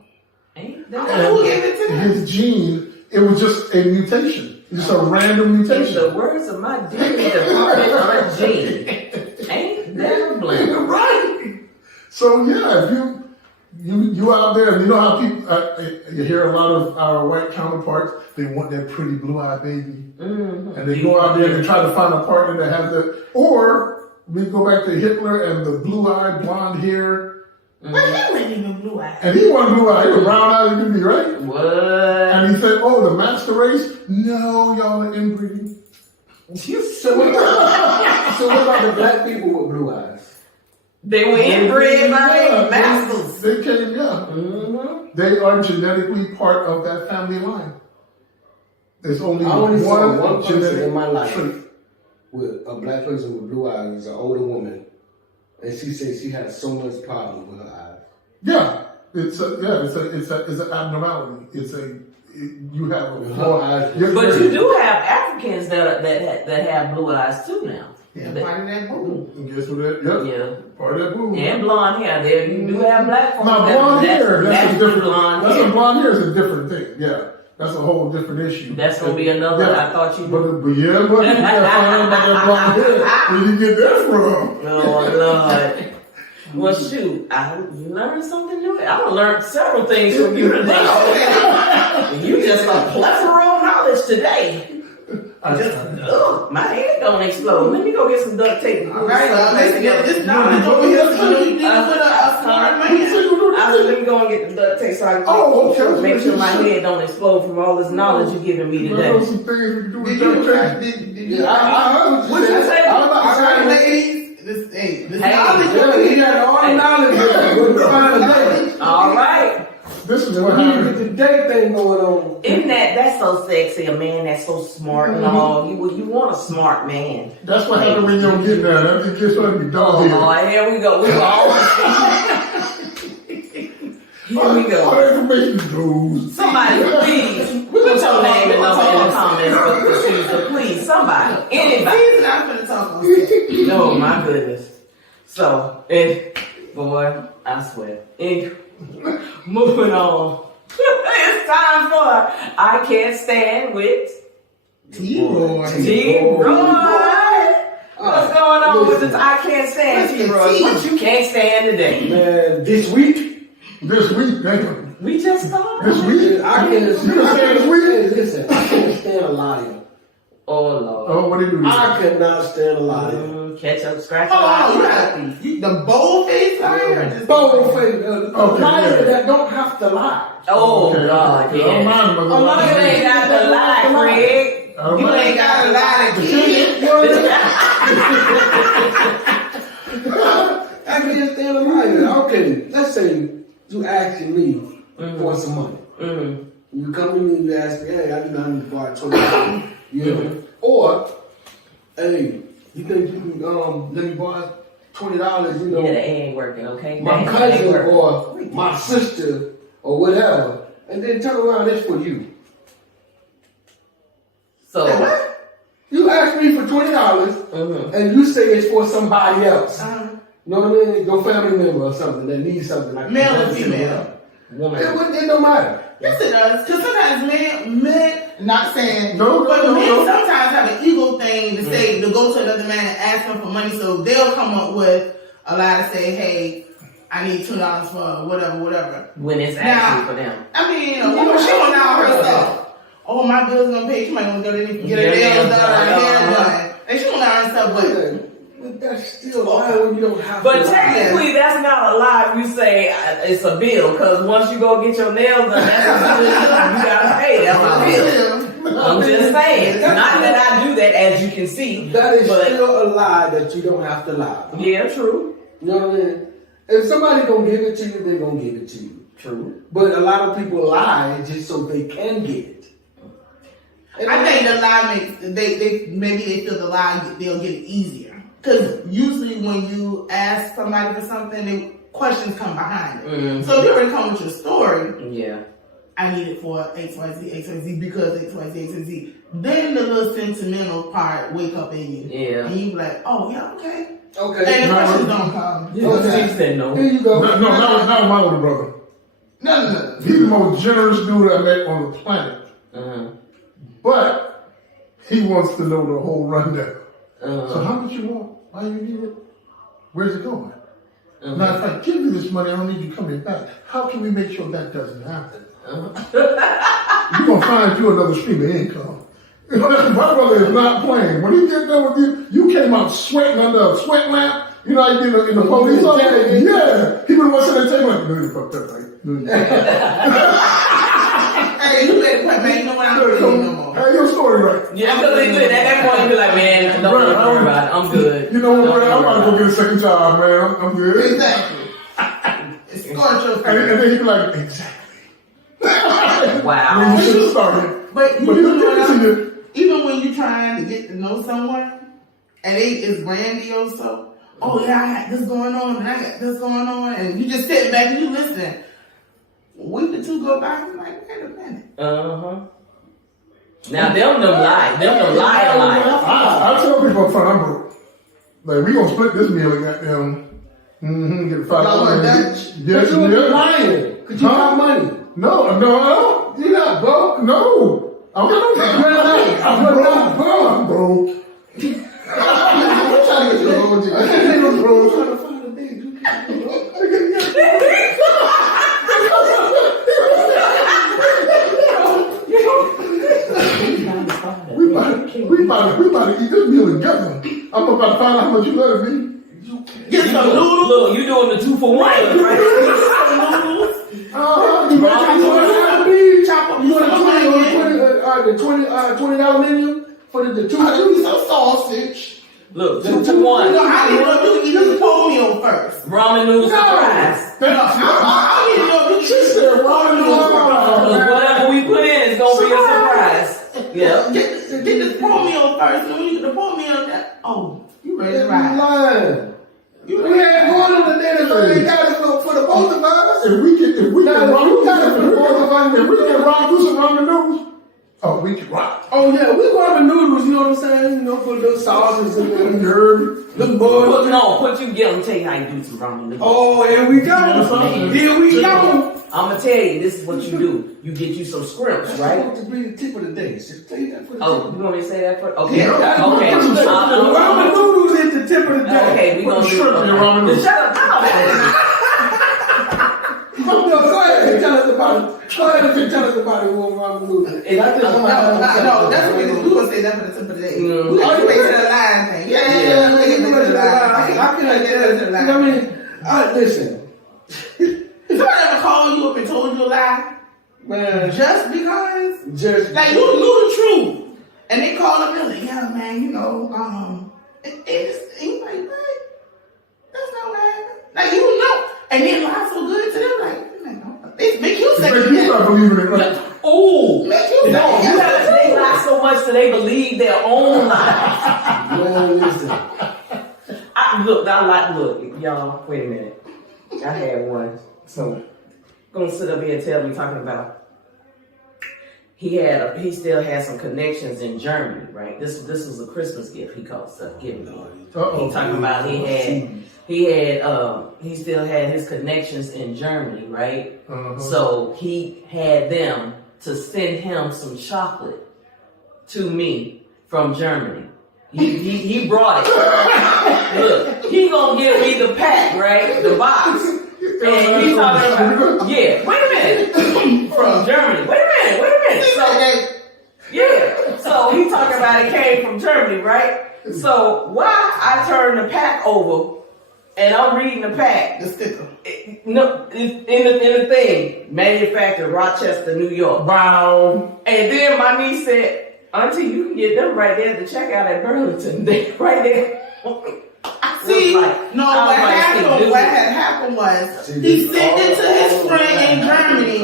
Ain't Who that gave it to them? His gene, it was just a mutation. Just a random in mutation. the words of my DNA department are Gene. Ain't that a blame? Right. So yeah, if you out there, and you know how people, you hear a lot of our white counterparts, they want that pretty blue-eyed baby, and they go out there and try to find a partner that has that. Or we go back to Hitler and the blue-eyed, blonde hair. But he wasn't even blue eyed. And he wasn't blue-eyed, he was brown-eyed as you be, right? What? And he said, "Oh, the master race? No, y'all are inbreeding." So what about the black people with blue eyes? They were inbred by their masters. They came, They are genetically part of that family line. There's only I only saw one person genetic in my life trait. with a black person with blue eyes, an older woman, and she said she had so much problem with her eyes. Yeah, it's an abnormality. You have a flaw. But you do have Africans that have blue eyes too now. Yeah, part of that boo. And guess what? Yep. Yeah. Part of that boo. And blonde hair. There you do have black folks. Now blonde hair, that's a different. Blonde That's hair. a blonde hair is a different thing. Yeah, that's a whole different issue. That's gonna be another. Yeah. I thought you. But you gotta find out about that blonde hair. Where you get that from? Oh Lord. Well, shoot, you learned something new. I learned several things from you today. You just a plethora of knowledge today. My head don't explode. Let me go get some duct tape. All right, let's get this knowledge over here. So you did with a smart man. Let me go and get the duct tape so I can make sure my head don't explode from all this knowledge you're giving me today. Some things we can do with Did duct tape. you? I heard What you say? I was about to say, Ladies, this knowledge yeah, over he here. got all the knowledge there. We're trying to get All right. This is what we need to happened. get the day thing going on. Isn't that's so sexy? A man that's so smart and all. You want a smart man. That's what happened when you don't get there. That's just what you Oh don't hear. Lord, here we go. We all. Here we go. All the information goes. Somebody, please put your name and number in the comments for Caesar. Please, somebody, anybody. He's not gonna talk on stage. Oh my goodness. So, boy, I swear. Moving on. It's time for I Can't Stand with T-Roy. T-Roy. What's going on with this I Can't Stand, T-Roy? What you can't stand today? Man, this week, Damn. We just started. This week? I can't stand this week? Listen, I can't stand a liar. Oh Lord. Oh, what do you do? I cannot stand a liar. Catch up, scratch Oh, out. the bold face liar. Bold face, a Okay, liar yeah. that don't have to lie. Oh Okay, God, I don't yeah. mind him. A liar You ain't got to lie, Craig. You ain't got a lot of kids. I can't stand a liar. Okay, let's say you asking me for some money. You come to me and you ask me, hey, I need to borrow $20. You know? Or, hey, you think you can let me borrow $20? You know, Yeah, that ain't working, okay? my That ain't cousin working. or my sister or whatever, and then turn around, it's for you. So, You ask me for $20 and you say it's for somebody else. You know what I mean? Your family member or something that needs something like Male or female? Woman. It don't matter. Yes, it does. Because sometimes men, not saying, No, but no, men no. sometimes have an ego thing to say, to go to another man and ask him for money. So they'll come up with a lie to say, hey, I need $2 for whatever. When it's actually for them. I mean, a woman, she don't know herself. Oh, my bill's gonna pay. She might want to go to get her nails done, her hair done. And she don't know herself, But that's still a lie when you don't have But to lie. technically, that's not a lie if you say it's a bill, because once you go get your nails done, that's a bill. You gotta pay. That's a bill. I'm just saying. Not that I do that, as you can see. That is but, still a lie that you don't have to lie. Yeah, true. You know what I mean? If somebody gonna give it to you, they gonna give it to you. True. But a lot of people lie just so they can get it. And I think the lie makes maybe they feel the lie they'll get it easier. Because usually when you ask somebody for something, questions come behind it. Mm-hmm. So if you already come with your story, Yeah. I need it for XYZ because XYZ. Then the little sentimental part wake up in you. Yeah. And you be like, oh yeah, okay. Okay. And the No, questions no. don't come. She said no. Here you go. No, not my older brother. No. He's the most generous dude I met on the planet. Uh-huh. But he wants to know the whole rundown. Uh-huh. So how much you want? Why you need it? Where's it going? Uh-huh. Now, if I give you this money, I don't need you coming back. How can we make sure that doesn't happen? You're going to find you another stream of income. My brother is not playing. When he get done with you, you came out sweating under a sweat lamp. You know how you get in the police office? Yeah. He would watch the table like, no, you fucked up, right? Hey, you better quit, man. You know what I'm doing no more. Hey, your story right. Yeah, because they good. At that point, you be like, man, don't worry about it. I'm good. You know what, Don't man? I'm worry about to go get a second job, man. I'm good. Exactly. It's scorch And then he'd be like, exactly. Wow. When you should have started. But you But know you what can see it. even when you're trying to get to know someone, and it's grandiose, so, oh yeah, I got this going on, and I got this going on, and you just sitting back and you listening. A week or two go by, I'm like, wait a minute. Uh-huh. Now, them lie. Them lie a lot. I tell people up front, I'm broke. Like, we gonna split this meal and goddamn, get $5. Y'all want Dutch? Yes, But you yes. lying. Because you got money. No. You're not broke. No. I'm broke. I'm broke. I'm trying to get you over there. I'm trying to find a big. We about to eat this meal together. I'm about to find out how much you love me. Get some noodles. Look, you doing the 2-for-1, right? You Chop up You some onion. want the $20 menu for the two? I do need some sausage. Look, The 2-for-1. I need to know if you eat this whole meal first. Ramen noodles and fries. I need to know if you said ramen noodles. Because whatever we put in is going to be a surprise. Yeah. Get this whole meal first, and when you get the whole meal, you ready to You ride. lying. You We ain't going on the dinner, so they got it for the both of us. If we can You got it for the both of us. if we can rock through some ramen noodles, we can rock. Oh yeah, we grabbing noodles, you know what I'm saying? You know, put little sauces in there. You heard me? Them boys. Put you get them, tell you how you do some ramen noodles. Oh, here we go. Here we go. I'm going to tell you, this is what you do. You get you some scrimps, That's right? supposed to be the tip of the day. So tell you that for the Oh, you want me to say that first? Okay. Yeah, that's Okay. the ramen noodles is the tip of the day. Okay, we gonna do shrimp in your ramen noodles. Shut up! No, go ahead and tell us about it. Go ahead and tell us about it. What ramen noodles? It- I just want to No, that's what we gonna say that for the tip of the day. Mm. We gotta get to the line thing. Yeah, we You gotta get to the line. I feel like Get to the that. I line. mean, listen, Somebody ever called you up and told you a lie man. just because? Just Like you knew the truth, and they called up and like, yeah, man, you know, it's like, what? That's not what happened. Like you know, and then lie so good to them, like, they make you say You start believing it, right? Ooh! Make you say No, you yes. gotta they lie so much that they believe their own lie. man, listen. Look, y'all, wait a minute. I had one. So, gonna sit up here and tell me talking about he still had some connections in Germany, right? This was a Christmas gift he called stuff giving me. He talking about he he still had his connections in Germany, right? So he had them to send him some chocolate to me from Germany. He brought it. Look, he gonna give me the pack, right? The box. And he's talking about, yeah, wait a minute. From Germany. Wait a minute. So, yeah. So he talking about it came from Germany, right? So why I turn the pack over and I'm reading the pack. The sticker. No, it's in the thing. Manufactured Rochester, New York. Wow. And then my niece said, Auntie, you can get them right there at the checkout at Burlington. They right there. See, what What had happened was he sent it to his friend in Germany,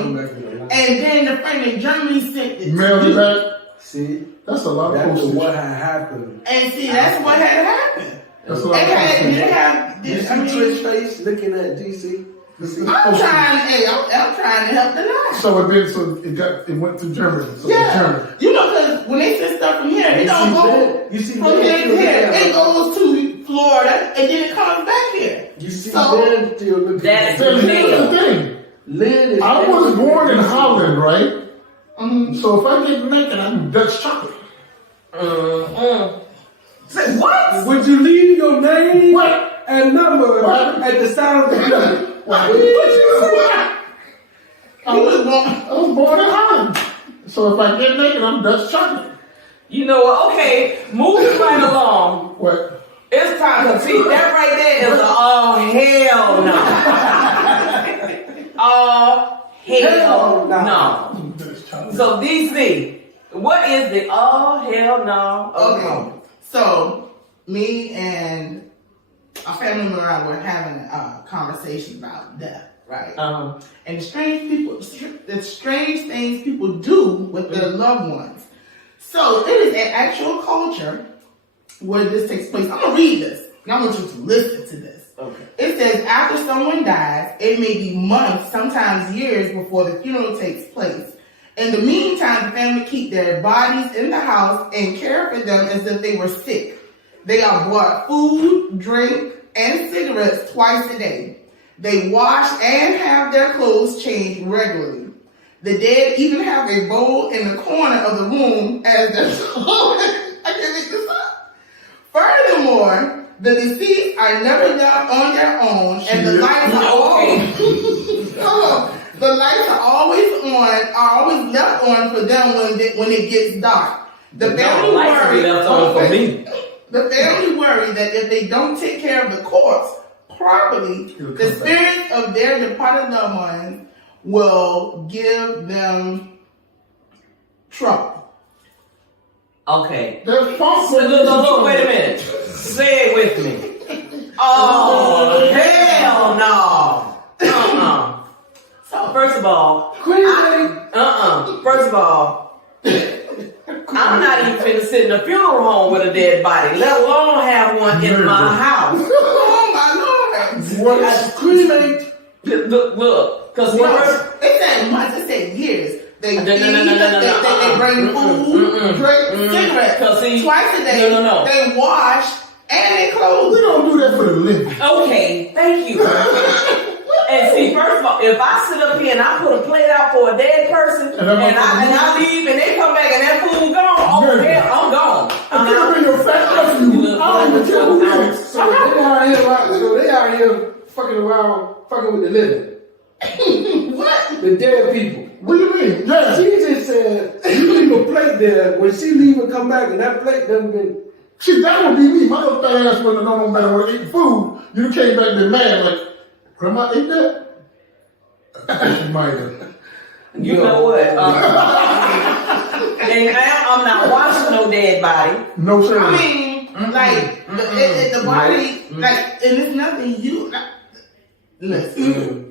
and then the friend in Germany sent it. Mailed it back. See, that's a lot of that's postage. what had happened. And see, that's what had happened. That's a lot of postage. You see Trish face looking at DC? I'm trying to help the line. So it went to Germany. So Yeah, you know, because when they send stuff from here, it don't go from here to here. It goes to Florida, and then it comes back here. You see, Lynn still looking. That's the thing. Lynn, I was born in Holland, right? So if I get naked, I'm Dutch chocolate. Say what? Would you leave your name What? and number at the sound of the I was born in Holland. So if I get naked, I'm Dutch chocolate. You know what? Okay, moving right along. What? It's time to see that right there is a oh hell no. So DC, what is the hell no? Okay, so me and a family member and I were having a conversation about death, right? And the strange things people do with their loved ones. So it is an actual culture where this takes place. I'm gonna read this, and I want you to listen to this. Okay. It says after someone dies, it may be months, sometimes years before the funeral takes place. In the meantime, the family keep their bodies in the house and care for them as if they were sick. They are brought food, drink, and cigarettes twice a day. They wash and have their clothes changed regularly. The dead even have a bowl in the corner of the room as their I can't make this up. Furthermore, the deceased are never done on their own, and the lights are always the lights are always left on for them when it gets dark. The family worry. The family worry that if they don't take care of the corpse properly, the spirits of their departed loved ones will give them trouble. Okay. Look, wait a minute. Say it with me. Oh, hell no. So, first of all, I'm not even finna sit in a funeral home with a dead body, let alone have one in my house. Oh my Lord. What cremate? Look, because it said months, it said years. They bring food, drink, cigarettes twice a day. They wash and they clothe. We don't do that for the living. Okay, thank you. And see, first of all, if I sit up here and I put a plate out for a dead person and I leave and they come back and that food gone, I'm gone. I'm your fat nephew. I don't even care who it is. So they out here fucking around, fucking with the living. What? The dead people. What do you mean? Yeah. She just said, you leave a plate there. When she leave and come back and that plate doesn't been... See, that would be me. My little fat ass wouldn't have known no better when eating food. You came back and been mad like, Grandma ate that? She might have. You know what? And I'm not washing no dead body. No, sir. I mean, like, the body, like, and it's nothing you... Listen.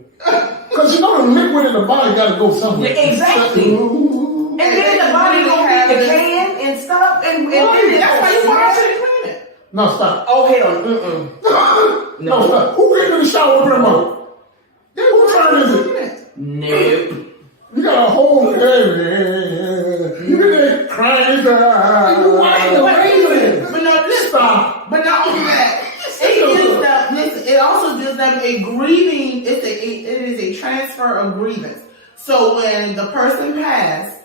Because you know the liquid in the body got to go somewhere. Yeah, exactly. And then the body gonna have the can and stuff, and then that's why you wash it and clean it. No, stop. Oh hell, No, stop. Who get in the shower with Grandma? Who turn is it? Nope. You got a whole day. You get there crying. But no, listen. Stop. But not only that, it gives them a grieving. It is a transfer of grievance. So when the person passed,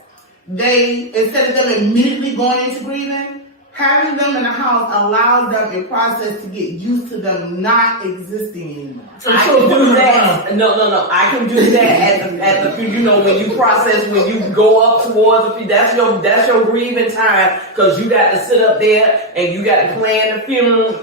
they, instead of them immediately going into grieving, having them in the house allows them a process to get used to them not existing anymore. I can do that. No. I can do that at the you know, when you process, when you go up towards the that's your grieving time, because you got to sit up there and you got to plan the funeral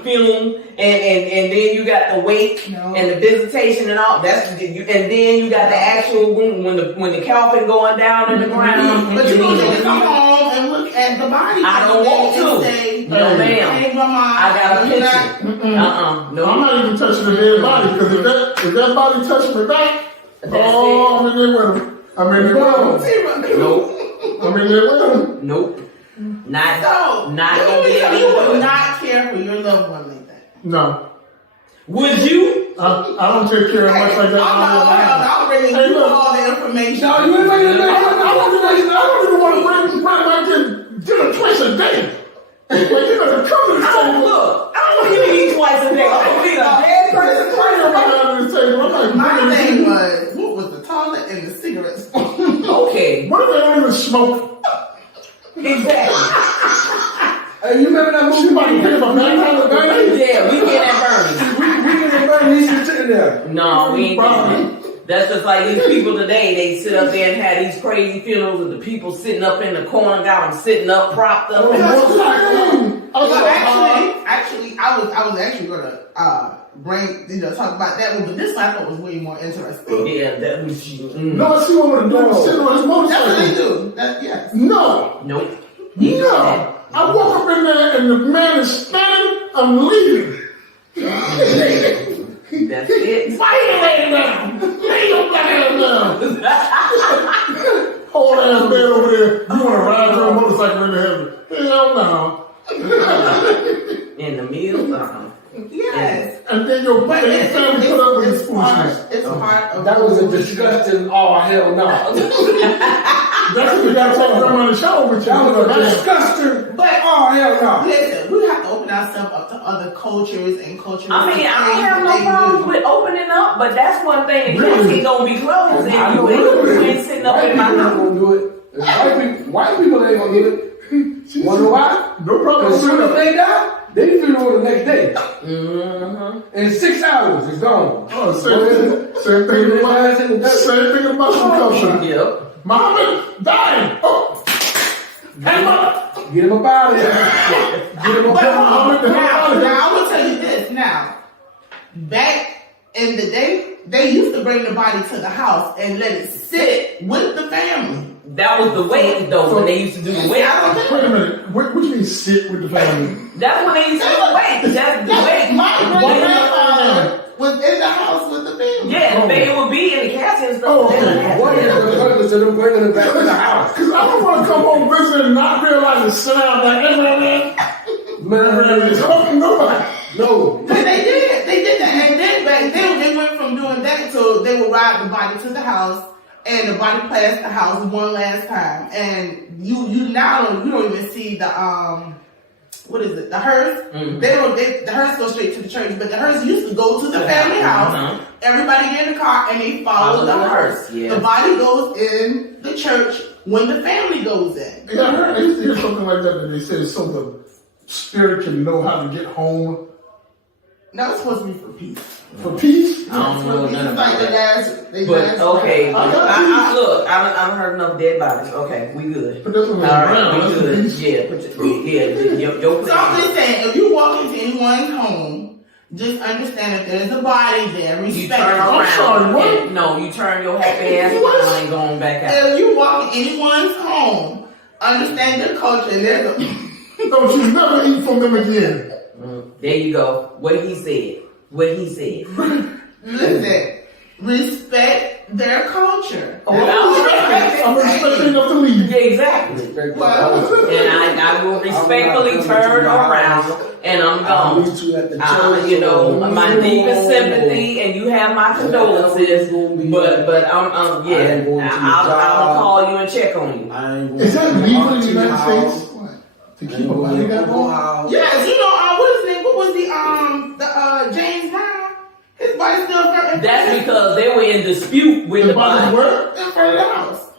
and then you got the wake and the visitation and all. That's and then you got the actual when the coffin going down in the ground. But you gonna come home and look at the body. I don't want to. Say, No, ma'am. Hey, grandma, I got a picture. No. I'm not even touching the dead body, because if that body touches me back, I'm in there with him. I'm in there with him. Nope. I'm in there with him. Nope. Not gonna be able to you do would it. not care for your loved one like that. No. Would you? I don't take care of much like that. I'm bringing you all the information. No, you ain't making I don't even want to bring my dinner twice a day. Like, you know, the company I don't look. I don't want you to eat twice a day. I don't need a dead person twice a day. My thing was, what was the toilet and the cigarettes? Okay. What if they don't even smoke? Exactly. Hey, you remember that movie? Somebody pick up a man out of the bag? Yeah, we get at Bernie. We get in Bernie, he's sitting there. No, we ain't doing that. That's just like these people today. They sit up there and have these crazy funerals of the people sitting up in the corner, got them sitting up, propped up. Actually, I was actually gonna talk about that one, but this one I thought was way more interesting. Yeah, that was you. No, I see what we're doing. Sitting on his That's what they motorcycle. do. Yes. No. Nope. No. I walk up in there and the man is standing. I'm leaving. That's it. Why you laying down? Lay your black ass down. Whole ass man over there. You want to ride your motorcycle into heaven? Hell no. In the meal, Yes. And then your family put up with this foolishness. It's part of That was a disgusting, oh hell no. That's what you got to talk to grandma in the shower with you. That was a disgusting, But oh hell no. listen, we have to open ourselves up to other cultures and cultures. I mean, I don't have no problems with opening up, but that's one thing. The casket gonna be closed, and you ain't sitting up in my White people house. gonna do it. White people ain't gonna do it. Wanna know why? No problem. As soon as they die, they funeral the next day. Mm-hmm. In 6 hours, it's gone. Oh, same thing about some culture. Yep. Muhammad died. Oh. Hey, mama. Get him up out of here. Get him up out of here. Now, I will tell you this. Now, back in the day, they used to bring the body to the house and let it sit with the family. That was the wake, though, when they used to do the wake. I don't Wait a minute. What do you mean sit with the family? That's when they used to do the wake. That's the wake. My grandfather was in the house with the family. Yeah, it would be in the casket and stuff. Oh, okay. What is the purpose of them bringing it back to the house? Because I don't want to come home visit and not realize and sit down like, hey, man, nobody. No. But they did that. And then back then, they went from doing that to they would ride the body to the house and the body passed the house one last time. And you don't even see the what is it? The hearse. Mm-hmm. The hearse goes straight to the church, but the hearse used to go to the family house. Mm-hmm. Everybody get in the car and they follow the hearse. Yeah. The body goes in the church when the family goes in. Yeah, I heard, I used to hear something like that they said so the spirit can know how to get home. No, it's supposed to be for peace. For peace? I don't know It's nothing like about the that. last. But okay, I got look, I haven't heard enough dead bodies. Okay, we good. But that's what All it's right, around. we That's the good. peace. Yeah, your So I'm plan. just saying, if you walk into anyone's home, just understand if there's a body there, You respect turn it. around. sorry, what? and- No, you turn your happy ass around and going back out. If you walk in anyone's home, understand their culture and there's a Don't you never eat from them again. There you go. What he said. listen, respect their culture. Oh, I'm respecting enough to leave. Yeah, exactly. Well, And I will respectfully turn around and I'm I'll gone. meet you at the church. You know, my deepest sympathy, and you have my condolences. But I'm I'll call you and check on you. I ain't going Is that to legal in the your United house. States? To keep a body that long? yes, you know, what was the James Brown? His his body still in front. That's because they were in dispute with His the body's body. where? In front of the house.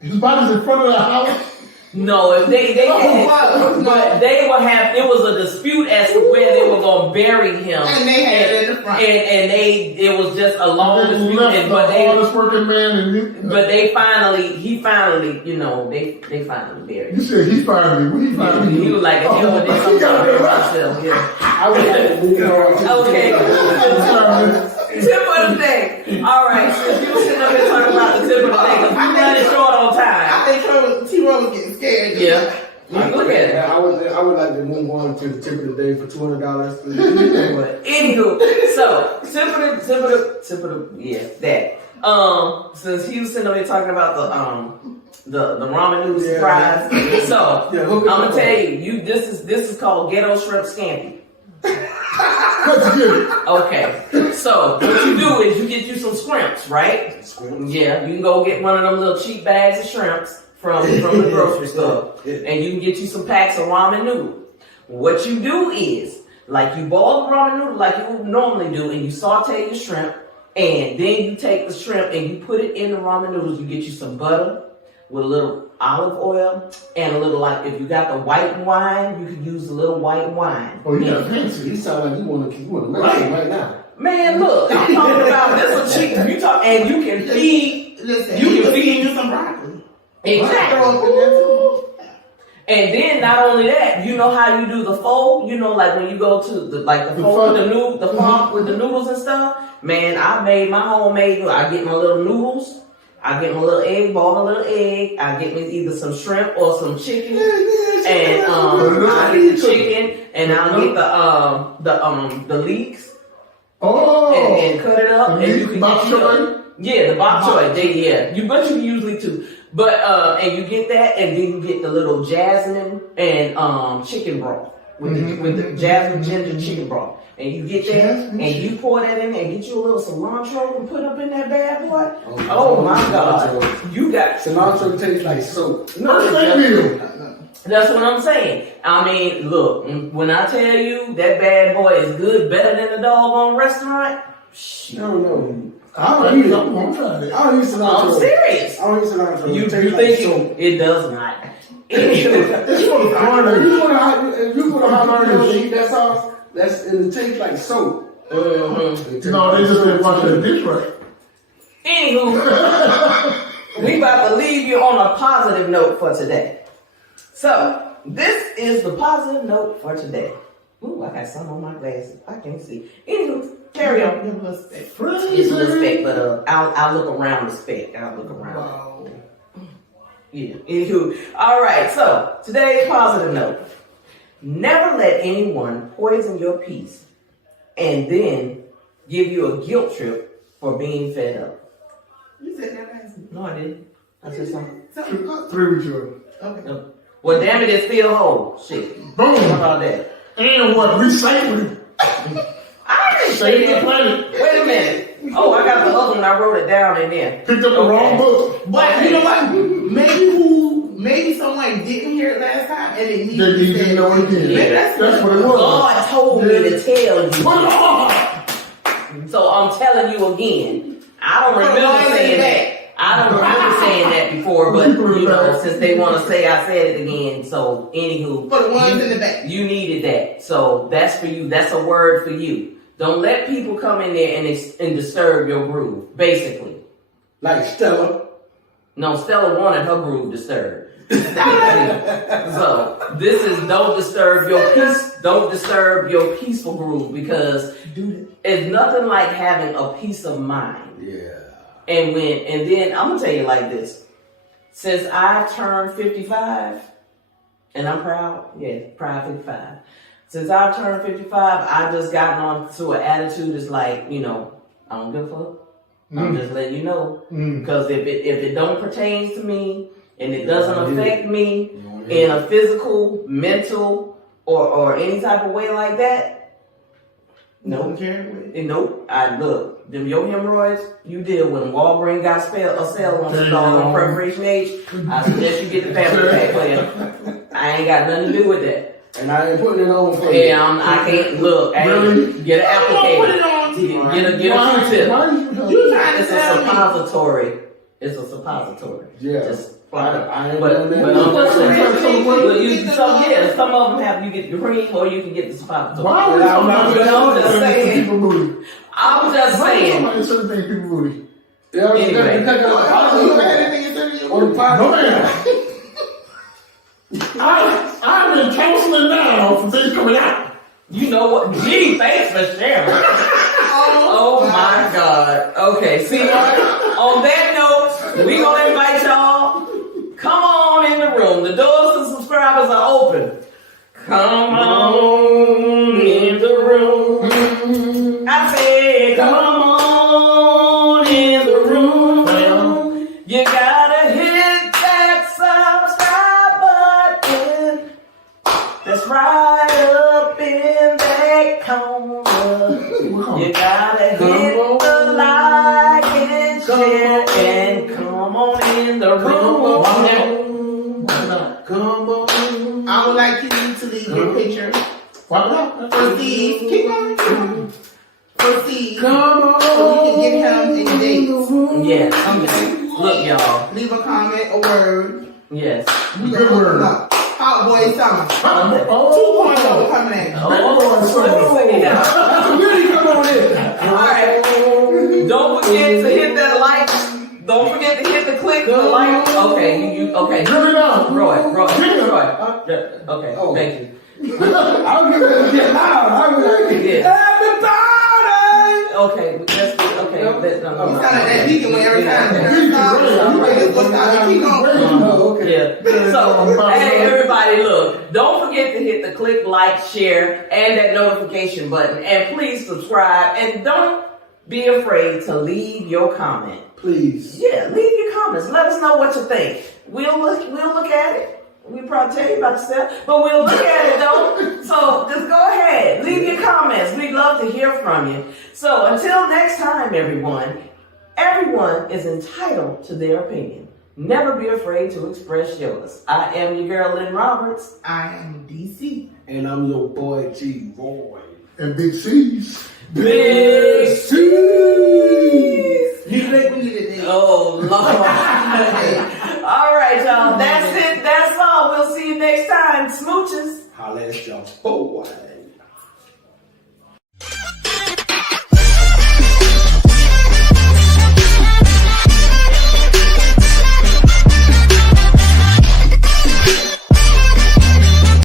His body's in front of the house. No, if they Oh, but they were it was a dispute as to where they were gonna bury him. And they had it in the front. And it was just a long They dispute. left But the hardest working man he finally, you know, they finally buried You him. said he finally, when he finally. He was like, if you ever did he something got to it right. himself, yeah. I would like to move on. Okay. Tip of the day. All right, since you were sitting up here talking about the tip of the day, because we running short on time. I think T-Roy was getting scared. Yeah. Look at it. I would like to move on to the tip of the day for $200. But anywho, so tip of the that. Since he was sitting over here talking about the ramen noodle surprise, so Yeah, I'm gonna tell you, this is called ghetto shrimp scampi. Let's get it. Okay, so what you do is you get you some shrimps, right? Yeah, you can go get one of them little cheap bags of shrimps from the grocery store, and you can get you some packs of ramen noodle. What you do is, like, you boil the ramen noodle like you would normally do, and you saute your shrimp, and then you take the shrimp and you put it in the ramen noodles. You get you some butter with a little olive oil and a little, like, if you got the white wine, you could use a little white wine. Oh, you got fancy. You sound like you want to make it right now. Man, look, I'm talking about this a cheap. And you can feed. Listen, You you can can feed- feed you some broccoli. Exactly. Throw it in there too. And then not only that, you know how you do the fold. You know, like when you go to the fold with the funk with the noodles and stuff. Man, I made my homemade. I get my little noodles. I get my little egg, boil my little egg. I get me either some shrimp or some chicken, and I get the chicken, and I'll get the leeks, Oh. and cut it up, and you can bok get choy? yeah, the bok choy. But you can usually too. But and you get that, and then you get the little jasmine and chicken broth with the jasmine ginger chicken broth. And you get that, Jasmine and you pour that in there, and get you a little cilantro and put up in that bad boy. Oh my God. You got Cilantro tastes like soap. Perfect meal. That's what I'm saying. I mean, look, when I tell you that bad boy is good, better than the doggone restaurant, No. I don't eat it. I'm going to try it. I don't use cilantro. I'm serious. I don't use cilantro. You It tastes think soap. it does not. It's for the foreigners. If you put a hot dog and eat that sauce, it tastes like soap. No, they just didn't wash their dish right. Anywho, we about to leave you on a positive note for today. So, this is the positive note for today. Ooh, I got some on my glasses. I can't see. Anywho, carry on. Give us a spec. Give me a spec, but I'll look around the spec. I'll look around. Wow. Yeah. Anywho, all right. So today's positive note: never let anyone poison your peace, and then give you a guilt trip for being fed up. You said that last week. No, I didn't. I said something. Three with you. Okay. No. Well, damn it, it's still whole. Shit. How Boom. about that? And what? Recycling. I didn't say Save the that. planet. Wait a minute. Oh, I got the other one. I wrote it down in there. Picked up the wrong book. But you know what? Maybe someone didn't hear it last time and it They needed to didn't say know it again. Maybe That's what it was. God told me to tell you. Put it on. So I'm telling you again. I don't remember saying that. I don't remember saying that before, but you know, since they want to say I said it again, so anywho, For the ones in the back. you needed that. So that's for you. That's a word for you. Don't let people come in there and disturb your groove, basically. Like Stella. No, Stella wanted her groove disturbed. So this is don't disturb your peace. Don't disturb your peaceful groove, because it's nothing like having a peace of mind. Yeah. And then I'm gonna tell you like this. Since I turned 55, and I'm proud, proud 55. Since I turned 55, I've just gotten on to an attitude that's like, you know, I don't give a fuck. I'm just letting you know. Because if it don't pertain to me and it doesn't affect me in a physical, mental, or any type of way like that, nope. Nope. Look, them your hemorrhoids, you deal with them. Walgreens got a sale on the dog on Preparation Age. I suggest you get the family pack for you. I ain't got nothing to do with that. And I ain't putting it on for you. Yeah, I can't look. Hey, Really? get an applicator. Put it on TV. Get Get a Q-tip. Why you trying to It's a tell me? suppository. It's a suppository. Yeah. Just I ain't but done that. I'm just saying. Well, Some of them have you get the cream or you can get the suppository. Why are we I'm talking about just saying. people booty? I'm just Why are we talking saying. about inserting things in people booty? Yeah, Anyway. You ever had anything inserted in your on the booty? pot. No, man. I've been counseling now for things coming out. You know what? Gee, thanks for sharing. Oh my God. Okay, see, on that note, we gonna invite y'all. Come on in the room. The doors to subscribers are open. Come on in the room. I said, come on in the room. You gotta hit that subscribe button. That's right up in that corner. You gotta hit the like and share and come on in the room. Come on. I would like you to leave your picture. Proceed. Keep going. Proceed. Come on. So you can get him in dates. Yes, okay. Look, y'all. Leave a comment, a word. Yes. Good word. Hot boy summer. 2.0 coming at you. Oh, Really, come on in. all right. Don't forget to hit that like. Don't forget to hit the click the like. Okay, you okay. Really now. Roy. Okay, Oh. thank you. I was going to get loud. I was like, Yeah. everybody. Okay, that's good. Okay, You sound like that deacon when every time. Keep going. Oh, okay. Yeah. So, hey, everybody, look. Don't forget to hit the click, like, share, and that notification button. And please subscribe. And don't be afraid to leave your comment. Please. Yeah, leave your comments. Let us know what you think. We'll look at it. We'll probably tell you about yourself, but we'll look at it though. So just go ahead. Leave your comments. We'd love to hear from you. So until next time, everyone is entitled to their opinion. Never be afraid to express yours. I am your girl, Lynn Roberts. I am DC. And I'm your boy, G. Roy. And big C's. Big C's. You make me today. Oh, Lord. All right, y'all. That's it. That's all. We'll see you next time. Smooches. Holla at y'all. Boy.